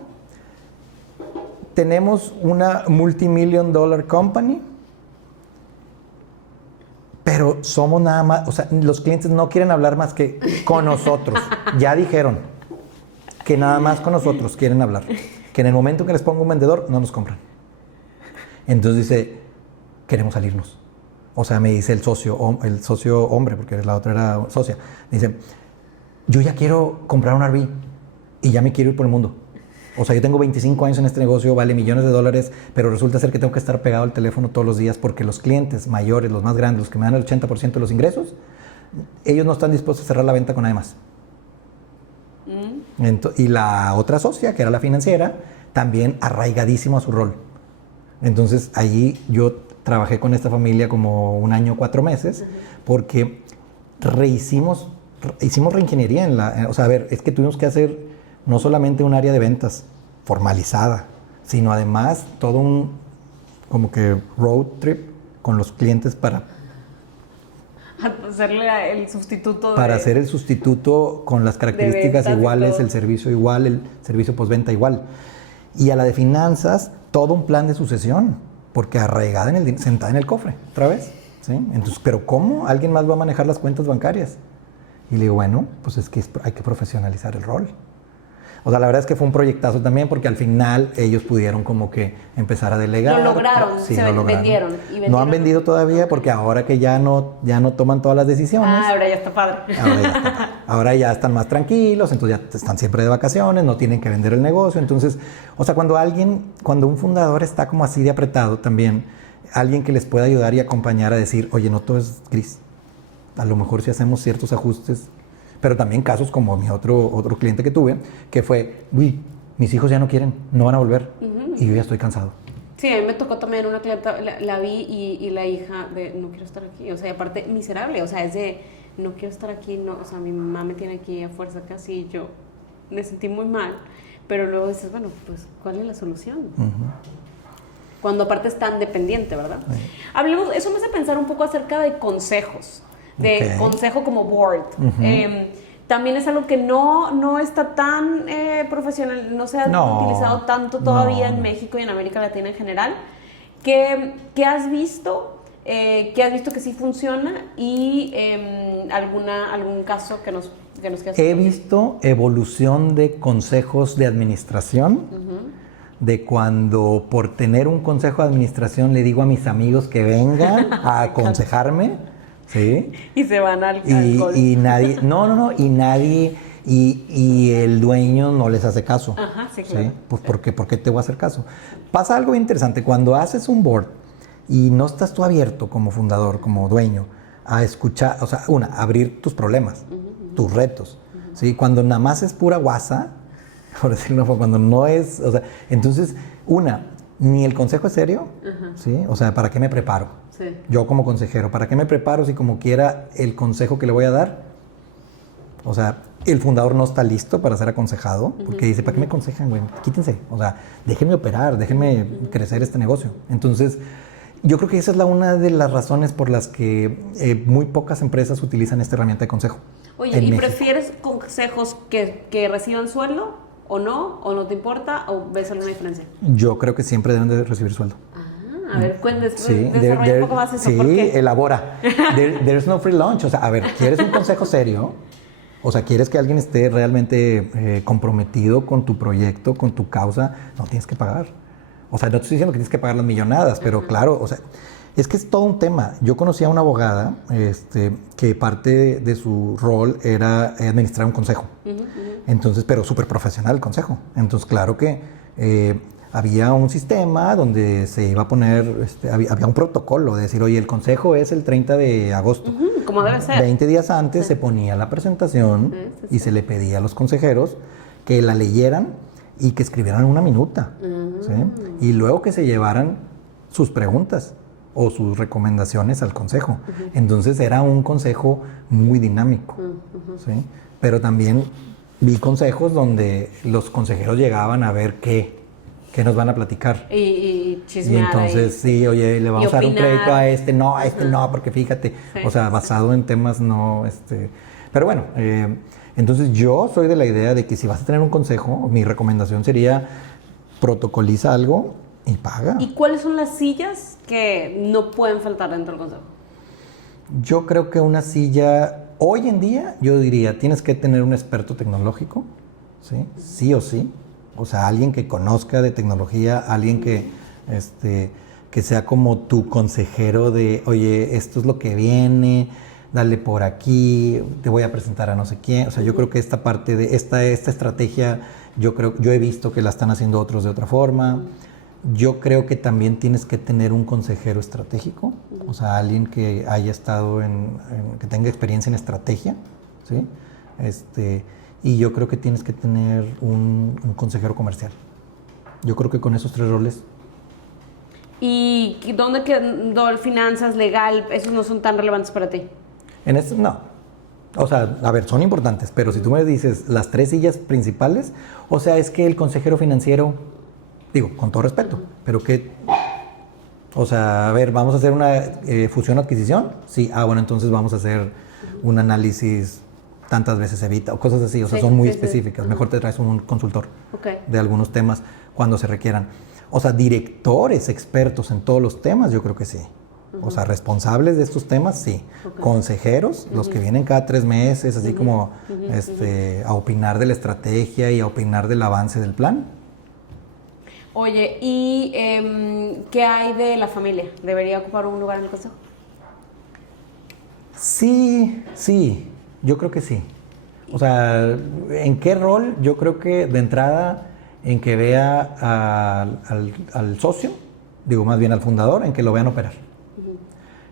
tenemos una multimillion dollar company, pero somos nada más, o sea, los clientes no quieren hablar más que con nosotros. Ya dijeron que nada más con nosotros quieren hablar. Que en el momento que les pongo un vendedor, no nos compran. Entonces dice, queremos salirnos. O sea, me dice el socio hombre, porque la otra era socia, dice, yo ya quiero comprar un RV y ya me quiero ir por el mundo. O sea, yo tengo 25 años en este negocio, vale millones de dólares, pero resulta ser que tengo que estar pegado al teléfono todos los días porque los clientes mayores, los más grandes, los que me dan el 80% de los ingresos, ellos no están dispuestos a cerrar la venta con nadie más. Y la otra socia, que era la financiera, también arraigadísimo a su rol. Entonces, allí yo trabajé con esta familia como 1 año, 4 meses, porque hicimos reingeniería o sea, a ver, es que tuvimos que hacer no solamente un área de ventas formalizada, sino además todo un como que road trip con los clientes para hacerle el sustituto. Para hacer el sustituto con las características iguales, el servicio igual, el servicio postventa igual. Y a la de finanzas, todo un plan de sucesión, porque arraigada sentada en el cofre, otra vez. ¿Sí? Entonces, ¿pero cómo? ¿Alguien más va a manejar las cuentas bancarias? Y le digo, bueno, pues es que hay que profesionalizar el rol. O sea, la verdad es que fue un proyectazo también porque al final ellos pudieron como que empezar a delegar. Lo lograron, sí, vendieron. No han vendido todavía porque ahora que ya no toman todas las decisiones. Ahora ya está padre. Ahora ya están más tranquilos, entonces ya están siempre de vacaciones, no tienen que vender el negocio. Entonces, o sea, cuando un fundador está como así de apretado también, alguien que les pueda ayudar y acompañar a decir, oye, no todo es gris. A lo mejor si hacemos ciertos ajustes, pero también casos como mi otro cliente que tuve, que fue, uy, mis hijos ya no quieren, no van a volver, y yo ya estoy cansado. Sí, a mí me tocó también una clienta, la vi y la hija de, no quiero estar aquí, o sea, y aparte miserable, o sea, es de, no quiero estar aquí, no, o sea, mi mamá me tiene aquí a fuerza casi, y yo me sentí muy mal, pero luego dices, bueno, pues, ¿cuál es la solución? Cuando aparte es tan dependiente, ¿verdad? Hablemos, eso me hace pensar un poco acerca de consejos, de consejo como board. También es algo que no está tan profesional, no se ha utilizado tanto todavía en México y en América Latina en general. ¿Qué has visto? ¿Qué has visto que sí funciona? Y algún caso que nos quieras He visto evolución de consejos de administración, de cuando por tener un consejo de administración le digo a mis amigos que vengan a aconsejarme. ¿Sí? Y se van al y nadie, y nadie, y el dueño no les hace caso. Ajá, sí, claro. ¿Sí? Pues ¿por qué te voy a hacer caso? Pasa algo interesante, cuando haces un board y no estás tú abierto como fundador, como dueño, a escuchar, o sea, abrir tus problemas, tus retos, ¿sí? Cuando nada más es pura guasa, por decirlo, cuando no es, o sea, entonces, ni el consejo es serio, ¿sí? O sea, ¿para qué me preparo? Sí. Yo como consejero, ¿para qué me preparo si como quiera el consejo que le voy a dar? O sea, el fundador no está listo para ser aconsejado, porque dice, ¿para qué me aconsejan, güey? Quítense, o sea, déjenme operar, déjenme crecer este negocio. Entonces, yo creo que esa es una de las razones por las que muy pocas empresas utilizan esta herramienta de consejo. Oye, ¿y prefieres consejos que reciban sueldo o no te importa, o ves alguna diferencia? Yo creo que siempre deben de recibir sueldo. A ver, desarrolla un poco más eso. Sí, ¿por qué? elabora. There's no free lunch. O sea, a ver, ¿quieres un consejo serio? O sea, ¿quieres que alguien esté realmente comprometido con tu proyecto, con tu causa? No tienes que pagar. O sea, no te estoy diciendo que tienes que pagar las millonadas, pero claro, o sea, es que es todo un tema. Yo conocí a una abogada que parte de su rol era administrar un consejo. Entonces, pero súper profesional el consejo. Entonces, claro que había un sistema donde se iba a poner, había un protocolo de decir, oye, el consejo es el 30 de agosto. Como debe ser. 20 días antes se ponía la presentación y se le pedía a los consejeros que la leyeran y que escribieran una minuta. ¿Sí? Y luego que se llevaran sus preguntas o sus recomendaciones al consejo. Entonces era un consejo muy dinámico. ¿Sí? Pero también vi consejos donde los consejeros llegaban a ver qué nos van a platicar. Y chismear. Y entonces, sí, oye, le vamos a dar un crédito a no, porque fíjate, o sea, basado en temas no, Pero bueno, entonces yo soy de la idea de que si vas a tener un consejo, mi recomendación sería protocoliza algo y paga. ¿Y cuáles son las sillas que no pueden faltar dentro del consejo? Yo creo que una silla, hoy en día, yo diría, tienes que tener un experto tecnológico, ¿sí? Sí o sí. O sea, alguien que conozca de tecnología, alguien que sea como tu consejero de, oye, esto es lo que viene, dale por aquí, te voy a presentar a no sé quién. O sea, yo creo que esta parte de esta estrategia, yo he visto que la están haciendo otros de otra forma. Yo creo que también tienes que tener un consejero estratégico, o sea, alguien que haya estado que tenga experiencia en estrategia, ¿sí? Y yo creo que tienes que tener un consejero comercial. Yo creo que con esos 3 roles. ¿Y dónde quedó finanzas, legal? ¿Esos no son tan relevantes para ti? No. O sea, a ver, son importantes, pero si tú me dices las 3 sillas principales, o sea, es que el consejero financiero, digo, con todo respeto, pero que, o sea, a ver, ¿vamos a hacer una fusión-adquisición? Sí, bueno, entonces vamos a hacer un análisis tantas veces evita, o cosas así, o sea, son muy específicas. Mejor te traes un consultor de algunos temas cuando se requieran. O sea, directores expertos en todos los temas, yo creo que sí. O sea, responsables de estos temas, sí. Consejeros, los que vienen cada 3 meses, así como a opinar de la estrategia y a opinar del avance del plan. Oye, ¿y qué hay de la familia? ¿Debería ocupar un lugar en el consejo? Sí. Yo creo que sí. O sea, ¿en qué rol? Yo creo que de entrada en que vea al socio, digo más bien al fundador, en que lo vean operar.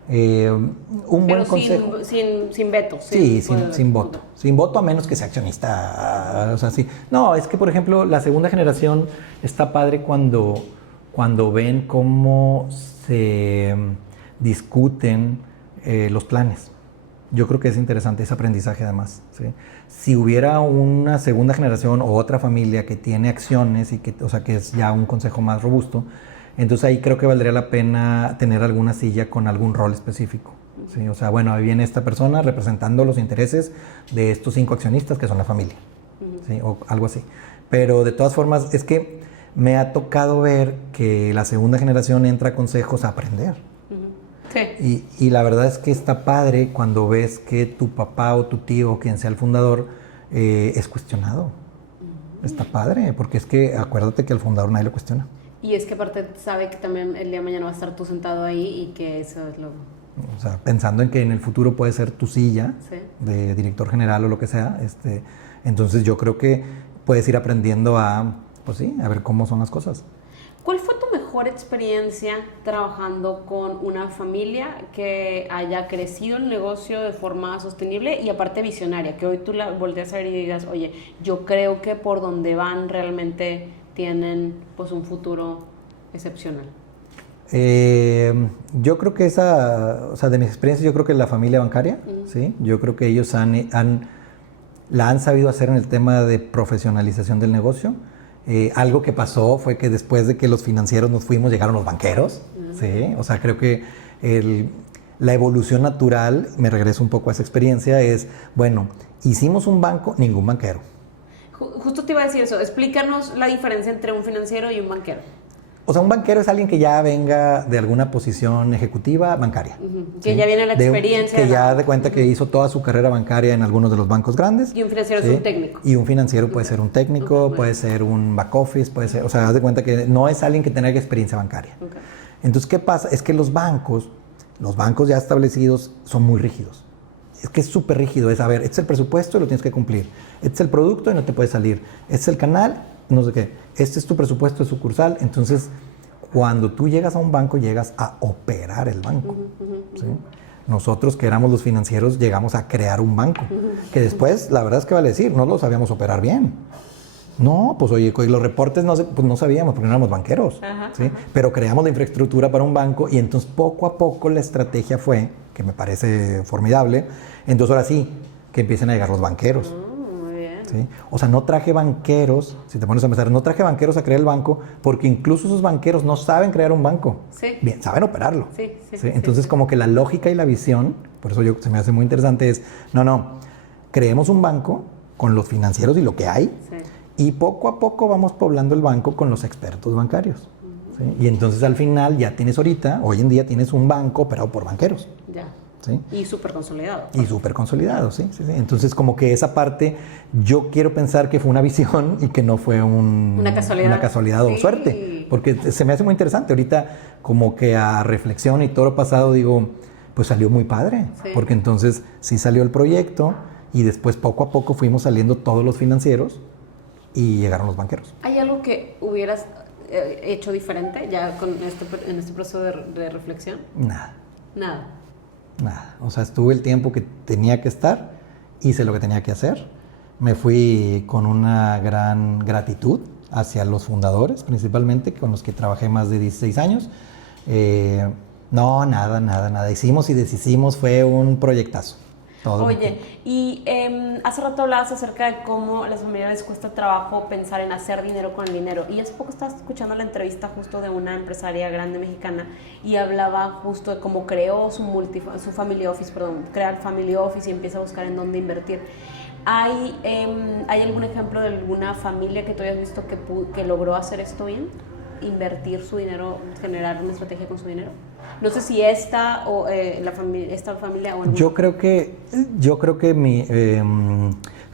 Un buen Pero consejo. sin veto. Sí, sin voto. Sin voto, a menos que sea accionista. O sea, sí. No, es que, por ejemplo, la segunda generación está padre cuando ven cómo se discuten los planes. Yo creo que es interesante ese aprendizaje además, ¿sí? Si hubiera una segunda generación o otra familia que tiene acciones y que, o sea, que es ya un consejo más robusto, entonces ahí creo que valdría la pena tener alguna silla con algún rol específico, ¿sí? O sea, bueno, ahí viene esta persona representando los intereses de estos 5 accionistas que son la familia, ¿sí? O algo así. Pero de todas formas, es que me ha tocado ver que la segunda generación entra a consejos a aprender. Sí. Y la verdad es que está padre cuando ves que tu papá o tu tío, quien sea el fundador, es cuestionado. Está padre, porque es que acuérdate que al fundador nadie lo cuestiona. Y es que aparte sabe que también el día de mañana va a estar tú sentado ahí y que eso es lo... O sea, pensando en que en el futuro puede ser tu silla de director general o lo que sea, entonces yo creo que puedes ir aprendiendo pues sí, a ver cómo son las cosas. ¿Cuál fue tu mejor experiencia trabajando con una familia que haya crecido el negocio de forma sostenible y aparte visionaria? Que hoy tú la volteas a ver y digas, oye, yo creo que por donde van realmente tienen pues un futuro excepcional. Yo creo que o sea, de mis experiencias, yo creo que la familia bancaria, ¿sí? Yo creo que ellos la han sabido hacer en el tema de profesionalización del negocio. Algo que pasó fue que después de que los financieros nos fuimos, llegaron los banqueros, ¿sí? O sea, creo que la evolución natural, me regreso un poco a esa experiencia, es, bueno, hicimos un banco, ningún banquero. Justo te iba a decir eso, explícanos la diferencia entre un financiero y un banquero. O sea, un banquero es alguien que ya venga de alguna posición ejecutiva bancaria. Que ¿sí? ya viene la experiencia. Que ya de cuenta que hizo toda su carrera bancaria en algunos de los bancos grandes. Y un financiero ¿sí? es un técnico. Y un financiero puede ser un técnico, puede ser un back office, puede ser, o sea, haz de cuenta que no es alguien que tenga experiencia bancaria. Entonces, ¿qué pasa? Es que los bancos ya establecidos son muy rígidos. Es que es súper rígido, es, a ver, este es el presupuesto y lo tienes que cumplir. Este es el producto y no te puedes salir. Este es el canal, no sé qué. Este es tu presupuesto de sucursal. Entonces, cuando tú llegas a un banco, llegas a operar el banco. ¿sí? Nosotros, que éramos los financieros, llegamos a crear un banco. Que después, la verdad es que vale decir, no lo sabíamos operar bien. No, pues oye, los reportes pues no sabíamos porque no éramos banqueros. ¿sí? Pero creamos la infraestructura para un banco y entonces poco a poco la estrategia fue, que me parece formidable, entonces ahora sí, que empiecen a llegar los banqueros. ¿sí? O sea, no traje banqueros, si te pones a pensar, no traje banqueros a crear el banco porque incluso esos banqueros no saben crear un banco. Sí. Bien, saben operarlo. Sí. Entonces, como que la lógica y la visión, por eso se me hace muy interesante, es, creemos un banco con los financieros y lo que hay, y poco a poco vamos poblando el banco con los expertos bancarios. ¿sí? Y entonces al final ya tienes hoy en día tienes un banco operado por banqueros. Ya. ¿sí? Y súper consolidado. Y súper consolidado, sí. Entonces, como que esa parte, yo quiero pensar que fue una visión y que no fue una casualidad o suerte. Porque se me hace muy interesante. Ahorita, como que a reflexión y todo lo pasado, digo, pues salió muy padre. Sí. Porque entonces sí salió el proyecto y después poco a poco fuimos saliendo todos los financieros y llegaron los banqueros. ¿Hay algo que hubieras hecho diferente ya en este proceso de reflexión? Nada. O sea, estuve el tiempo que tenía que estar, hice lo que tenía que hacer. Me fui con una gran gratitud hacia los fundadores, principalmente, con los que trabajé más de 16 años. Nada. Hicimos y deshicimos, fue un proyectazo. Oye, y hace rato hablabas acerca de cómo a las familias les cuesta trabajo pensar en hacer dinero con el dinero. Y hace poco estaba escuchando la entrevista justo de una empresaria grande mexicana y hablaba justo de cómo creó su family office, crea el family office y empieza a buscar en dónde invertir. ¿Hay algún ejemplo de alguna familia que tú hayas visto que logró hacer esto bien? Invertir su dinero, generar una estrategia con su dinero. No sé si esta o esta familia o alguna. Yo creo que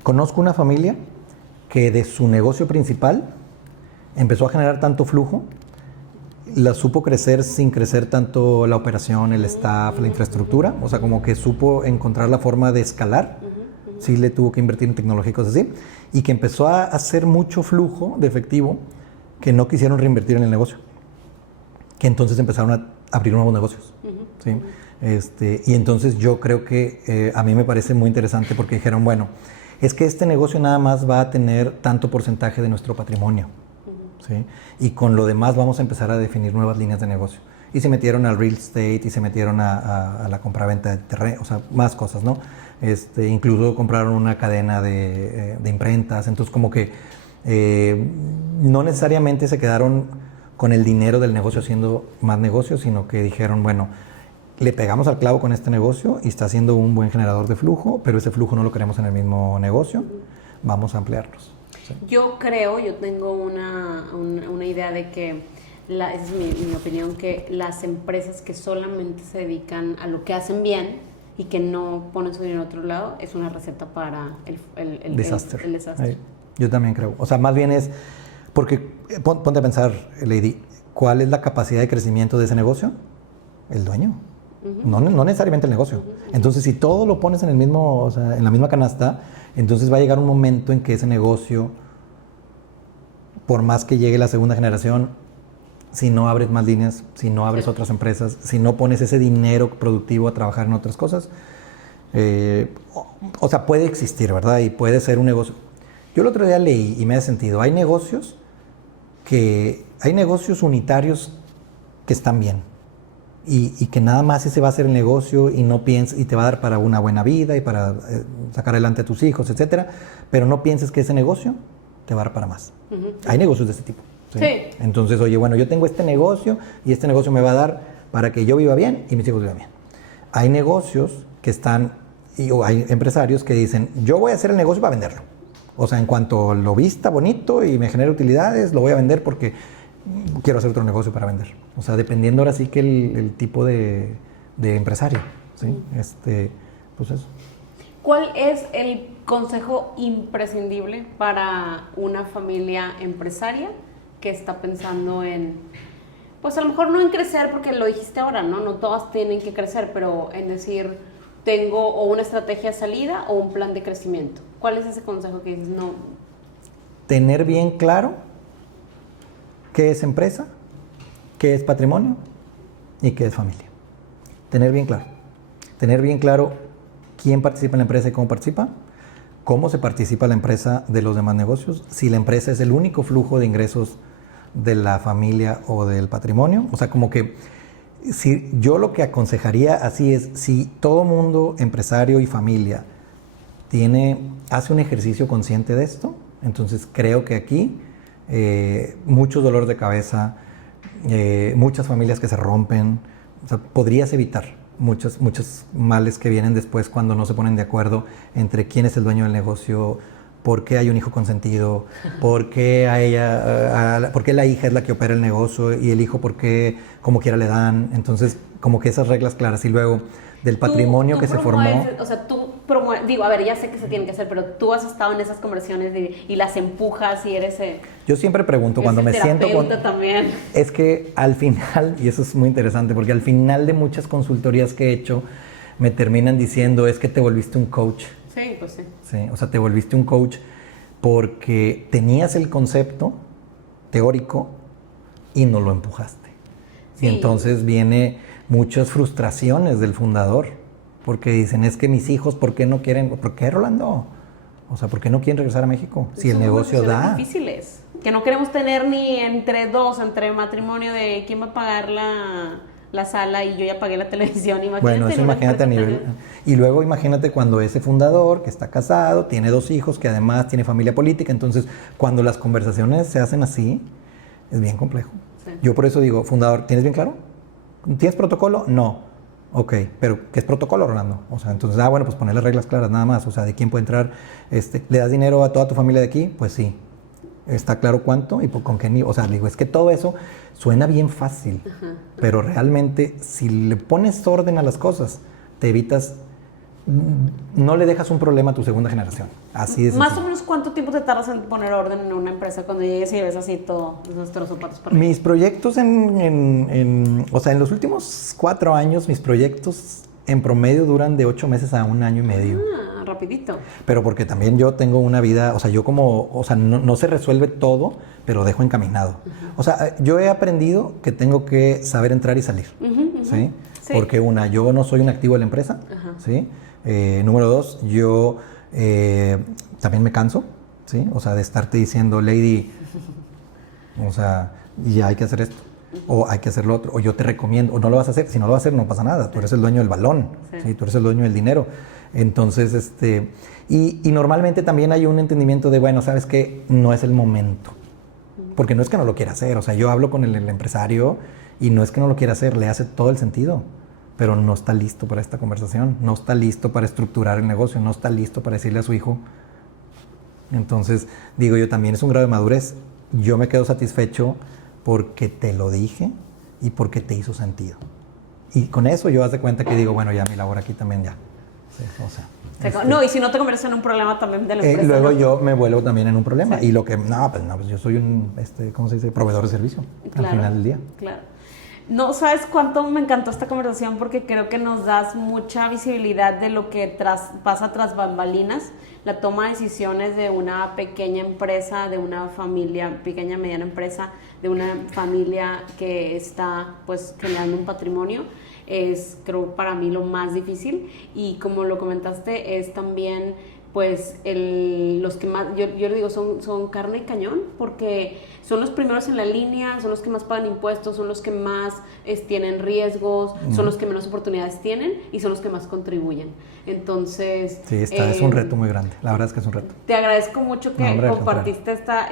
conozco una familia que de su negocio principal empezó a generar tanto flujo, la supo crecer sin crecer tanto la operación, el staff, la infraestructura, o sea, como que supo encontrar la forma de escalar. Sí le tuvo que invertir en tecnología y cosas así, y que empezó a hacer mucho flujo de efectivo que no quisieron reinvertir en el negocio. que entonces empezaron a abrir nuevos negocios. ¿Sí? Y entonces yo creo que a mí me parece muy interesante porque dijeron, bueno, es que este negocio nada más va a tener tanto porcentaje de nuestro patrimonio. ¿Sí? Y con lo demás vamos a empezar a definir nuevas líneas de negocio. Y se metieron al real estate y se metieron a la compraventa de terreno, o sea, más cosas, ¿no? Incluso compraron una cadena de imprentas. Entonces, como que no necesariamente se quedaron con el dinero del negocio haciendo más negocios, sino que dijeron, bueno, le pegamos al clavo con este negocio y está siendo un buen generador de flujo, pero ese flujo no lo queremos en el mismo negocio, vamos a ampliarlos. ¿Sí? Yo tengo una idea de que, esa es mi opinión, que las empresas que solamente se dedican a lo que hacen bien y que no ponen su dinero en otro lado, es una receta para el desastre. El desastre. Yo también creo. O sea, más bien es, porque ponte a pensar, Lady, ¿cuál es la capacidad de crecimiento de ese negocio? El dueño. No necesariamente el negocio. Entonces, si todo lo pones en el mismo, o sea, en la misma canasta, entonces va a llegar un momento en que ese negocio, por más que llegue la segunda generación, si no abres más líneas, si no abres otras empresas, si no pones ese dinero productivo a trabajar en otras cosas, o sea, puede existir, ¿verdad? Y puede ser un negocio. Yo el otro día leí y me ha sentido, hay negocios unitarios que están bien. Y que nada más ese va a ser el negocio y no pienses, y te va a dar para una buena vida y para sacar adelante a tus hijos, etcétera, pero no pienses que ese negocio te va a dar para más. Hay negocios de este tipo. ¿Sí? Sí. Entonces, oye, bueno, yo tengo este negocio y este negocio me va a dar para que yo viva bien y mis hijos vivan bien. Hay negocios que están, o hay empresarios que dicen, yo voy a hacer el negocio para venderlo. O sea, en cuanto lo vista bonito y me genere utilidades, lo voy a vender porque quiero hacer otro negocio para vender. O sea, dependiendo ahora sí que el tipo de empresario. ¿Sí? Pues eso. ¿Cuál es el consejo imprescindible para una familia empresaria que está pensando en, pues a lo mejor no en crecer, porque lo dijiste ahora, ¿no? No todas tienen que crecer, pero en decir, tengo o una estrategia de salida o un plan de crecimiento? ¿Cuál es ese consejo que dices, no? Tener bien claro qué es empresa, qué es patrimonio y qué es familia. Tener bien claro. Tener bien claro quién participa en la empresa y cómo participa, cómo se participa la empresa de los demás negocios, si la empresa es el único flujo de ingresos de la familia o del patrimonio. O sea, como que si yo lo que aconsejaría así es, si todo mundo, empresario y familia, hace un ejercicio consciente de esto, entonces creo que aquí mucho dolor de cabeza, muchas familias que se rompen, o sea, podrías evitar muchos males que vienen después cuando no se ponen de acuerdo entre quién es el dueño del negocio, por qué hay un hijo consentido, por qué por qué la hija es la que opera el negocio y el hijo por qué como quiera le dan. Entonces, como que esas reglas claras. Y luego del patrimonio que se formó. O sea, digo, a ver, ya sé que se tiene que hacer, pero tú has estado en esas conversaciones y las empujas y eres... Yo siempre pregunto cuando me siento con... también. Es que al final, y eso es muy interesante, porque al final de muchas consultorías que he hecho, me terminan diciendo, es que te volviste un coach. Sí, pues sí. Sí, o sea, te volviste un coach porque tenías el concepto teórico y no lo empujaste. Sí. Y entonces viene muchas frustraciones del fundador, porque dicen, es que mis hijos, ¿por qué no quieren? ¿Por qué, Rolando? O sea, ¿por qué no quieren regresar a México? Si el negocio da. Difíciles, que no queremos tener ni entre matrimonio de quién va a pagar la sala y yo ya pagué la televisión. Imagínate. Bueno, eso imagínate a nivel. Y luego imagínate cuando ese fundador que está casado, tiene 2 hijos, que además tiene familia política, entonces cuando las conversaciones se hacen así, es bien complejo. Sí. Yo por eso digo, fundador, ¿tienes bien claro? ¿Tienes protocolo? No. Ok, pero ¿qué es protocolo, Rolando? O sea, entonces, bueno, pues ponerle reglas claras nada más. O sea, ¿de quién puede entrar? ¿Le das dinero a toda tu familia de aquí? Pues sí. ¿Está claro cuánto? ¿Y con qué nivel? O sea, digo, es que todo eso suena bien fácil, pero realmente si le pones orden a las cosas, te evitas, no le dejas un problema a tu segunda generación. Así es. Más o menos, ¿cuánto tiempo te tardas en poner orden en una empresa cuando llegues y ves así todo, nuestros zapatos para Mis proyectos o sea, en los últimos 4 años, mis proyectos en promedio duran de 8 meses a 1 año y medio. Ah, rapidito. Pero porque también yo tengo una vida, o sea, yo como, o sea, no se resuelve todo, pero dejo encaminado. O sea, yo he aprendido que tengo que saber entrar y salir, ¿sí? Sí. Porque yo no soy un activo de la empresa, ¿sí? Número 2, yo también me canso, ¿sí? O sea, de estarte diciendo, Lady, o sea, ya hay que hacer esto, o hay que hacer lo otro, o yo te recomiendo, o no lo vas a hacer. Si no lo vas a hacer, no pasa nada, tú eres el dueño del balón, ¿sí? Tú eres el dueño del dinero. Entonces, y normalmente también hay un entendimiento de, bueno, ¿sabes qué? No es el momento. Porque no es que no lo quiera hacer, o sea, yo hablo con el empresario y no es que no lo quiera hacer, le hace todo el sentido, pero no está listo para esta conversación, no está listo para estructurar el negocio, no está listo para decirle a su hijo. Entonces, digo yo, también es un grado de madurez. Yo me quedo satisfecho porque te lo dije y porque te hizo sentido. Y con eso yo haz de cuenta que digo, bueno, ya mi labor aquí también ya. Sí, o sea, No, y si no te conviertes en un problema también de la empresa. luego ¿no? yo me vuelvo también en un problema. Sí. Y lo que, pues yo soy un, ¿cómo se dice? Proveedor de servicio, claro, al final del día. Claro. No sabes cuánto me encantó esta conversación porque creo que nos das mucha visibilidad de lo que pasa tras bambalinas, la toma de decisiones de una pequeña empresa, de una familia, pequeña, mediana empresa, de una familia que está pues creando un patrimonio. Es, creo, para mí lo más difícil, y como lo comentaste, es también pues los que más, yo le digo, son carne y cañón, porque son los primeros en la línea, son los que más pagan impuestos, son los que más tienen riesgos, son los que menos oportunidades tienen y son los que más contribuyen. Entonces... Sí, es un reto muy grande, la verdad es que es un reto. Te agradezco mucho que compartiste esta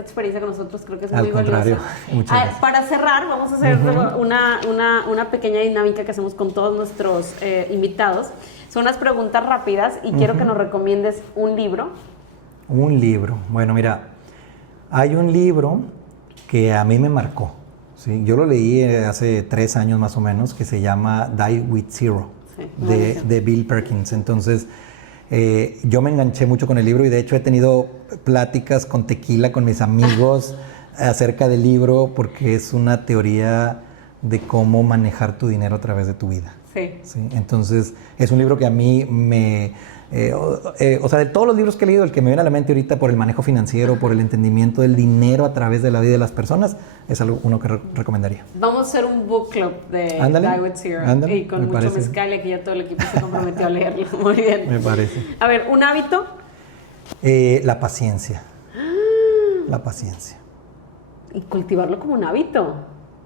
experiencia con nosotros, creo que es muy valiosa. Al contrario, muchas gracias. Para cerrar, vamos a hacer una pequeña dinámica que hacemos con todos nuestros invitados. Son unas preguntas rápidas y quiero que nos recomiendes un libro. Un libro. Bueno, mira, hay un libro que a mí me marcó, ¿sí? Yo lo leí hace 3 años más o menos, que se llama Die with Zero, sí, de Bill Perkins. Entonces, yo me enganché mucho con el libro y de hecho he tenido pláticas con tequila con mis amigos acerca del libro, porque es una teoría de cómo manejar tu dinero a través de tu vida. Sí. ¿Sí? Entonces, es un libro que a mí me... o sea, de todos los libros que he leído, el que me viene a la mente ahorita por el manejo financiero, por el entendimiento del dinero a través de la vida de las personas, es uno que recomendaría. Vamos a hacer un book club de Die with Zero. Ándale, y con mucho mezcal, y aquí ya todo el equipo se comprometió a leerlo. Muy bien. Me parece. A ver, ¿un hábito? La paciencia. La paciencia. Y cultivarlo como un hábito.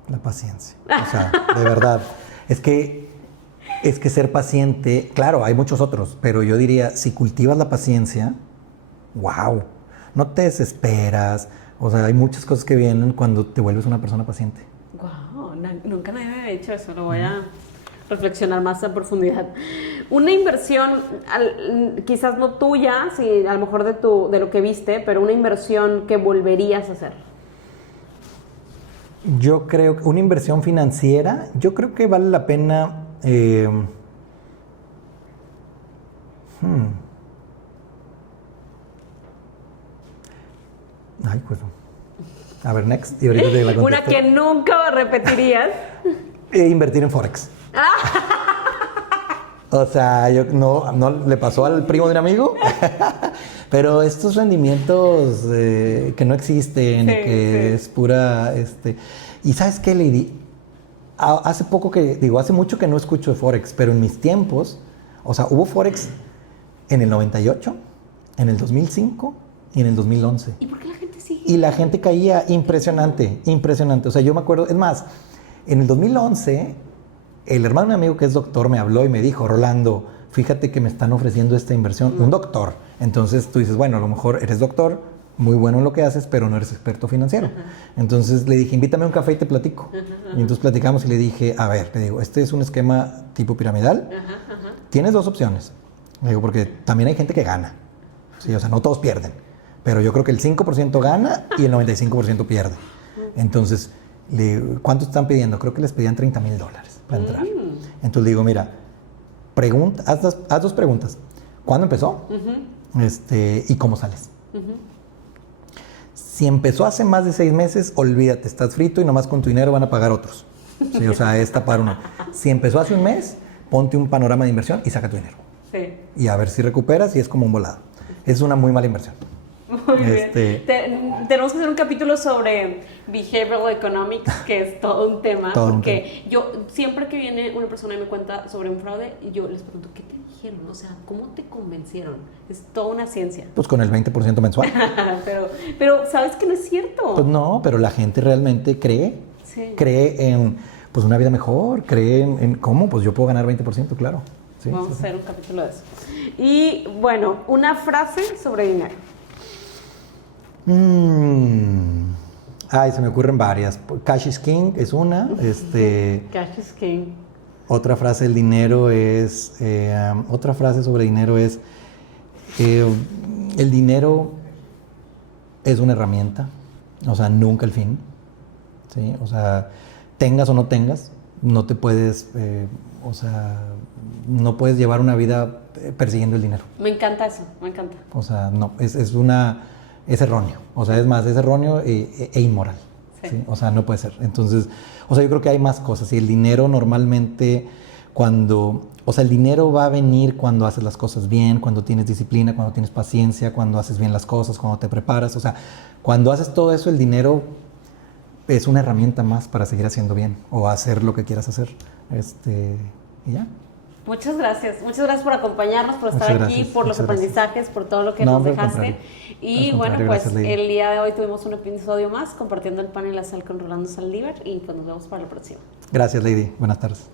La paciencia. O sea, de verdad. Es que ser paciente, claro, hay muchos otros, pero yo diría, si cultivas la paciencia, wow, no te desesperas. O sea, hay muchas cosas que vienen cuando te vuelves una persona paciente. Wow, nunca nadie me había dicho eso, lo voy a reflexionar más a profundidad. Una inversión, quizás no tuya, sí, a lo mejor de lo que viste, pero una inversión que volverías a hacer. Yo creo que una inversión financiera, yo creo que vale la pena. Ay, pues. A ver, next. Y ahorita te la contesto. Una que nunca repetirías. Invertir en Forex. O sea, yo no le pasó al primo de un amigo. Pero estos rendimientos que no existen, sí, que es pura... ¿Y sabes qué, Lady? Hace mucho que no escucho de Forex, pero en mis tiempos, o sea, hubo Forex en el 98, en el 2005 y en el 2011. ¿Y por qué la gente sigue? Y la gente caía impresionante, impresionante. O sea, yo me acuerdo, es más, en el 2011, el hermano de un amigo que es doctor me habló y me dijo, Rolando, fíjate que me están ofreciendo esta inversión, un doctor. Entonces tú dices, bueno, a lo mejor eres doctor, muy bueno en lo que haces, pero no eres experto financiero. Entonces le dije, invítame a un café y te platico. Y entonces platicamos y le dije, a ver, le digo, este es un esquema tipo piramidal. Tienes 2 opciones. Le digo, porque también hay gente que gana. Sí, o sea, no todos pierden. Pero yo creo que el 5% gana y el 95% pierde. Entonces, le digo, ¿cuánto están pidiendo? Creo que les pedían $30,000 para entrar. Entonces le digo, mira, haz 2 preguntas. ¿Cuándo empezó? ¿Y cómo sales? Si empezó hace más de 6 meses, olvídate, estás frito y nomás con tu dinero van a pagar otros. Sí, o sea, es tapar uno. Si empezó hace un mes, ponte un panorama de inversión y saca tu dinero. Sí. Y a ver si recuperas y es como un volado. Es una muy mala inversión. Muy bien. Tenemos que hacer un capítulo sobre behavioral economics, que es todo un tema. Porque yo, siempre que viene una persona y me cuenta sobre un fraude, yo les pregunto, ¿qué te dijeron? O sea, ¿cómo te convencieron? Es toda una ciencia. Pues con el 20% mensual. pero ¿sabes que no es cierto? Pues no, pero la gente realmente cree. Sí. Cree en pues una vida mejor, cree en ¿cómo? Pues yo puedo ganar 20%, claro. Sí, vamos a hacer un capítulo de eso. Y bueno, una frase sobre dinero. Ay, se me ocurren varias. Cash is king es una. Cash is king. Otra frase del dinero es... otra frase sobre dinero es... el dinero es una herramienta. O sea, nunca el fin. ¿Sí? O sea, tengas o no tengas, no te puedes... o sea, no puedes llevar una vida persiguiendo el dinero. Me encanta eso, me encanta. O sea, no, es erróneo. O sea, es más, es erróneo e inmoral. Sí. ¿Sí? O sea, no puede ser. Entonces, o sea, yo creo que hay más cosas. Y el dinero normalmente o sea, el dinero va a venir cuando haces las cosas bien, cuando tienes disciplina, cuando tienes paciencia, cuando haces bien las cosas, cuando te preparas. O sea, cuando haces todo eso, el dinero es una herramienta más para seguir haciendo bien o hacer lo que quieras hacer. Y ya. Muchas gracias por acompañarnos, por estar aquí, por los aprendizajes, por todo lo que nos dejaste. Y bueno, pues el día de hoy tuvimos un episodio más compartiendo el pan y la sal con Rolando Saldívar y pues nos vemos para la próxima. Gracias, Lady. Buenas tardes.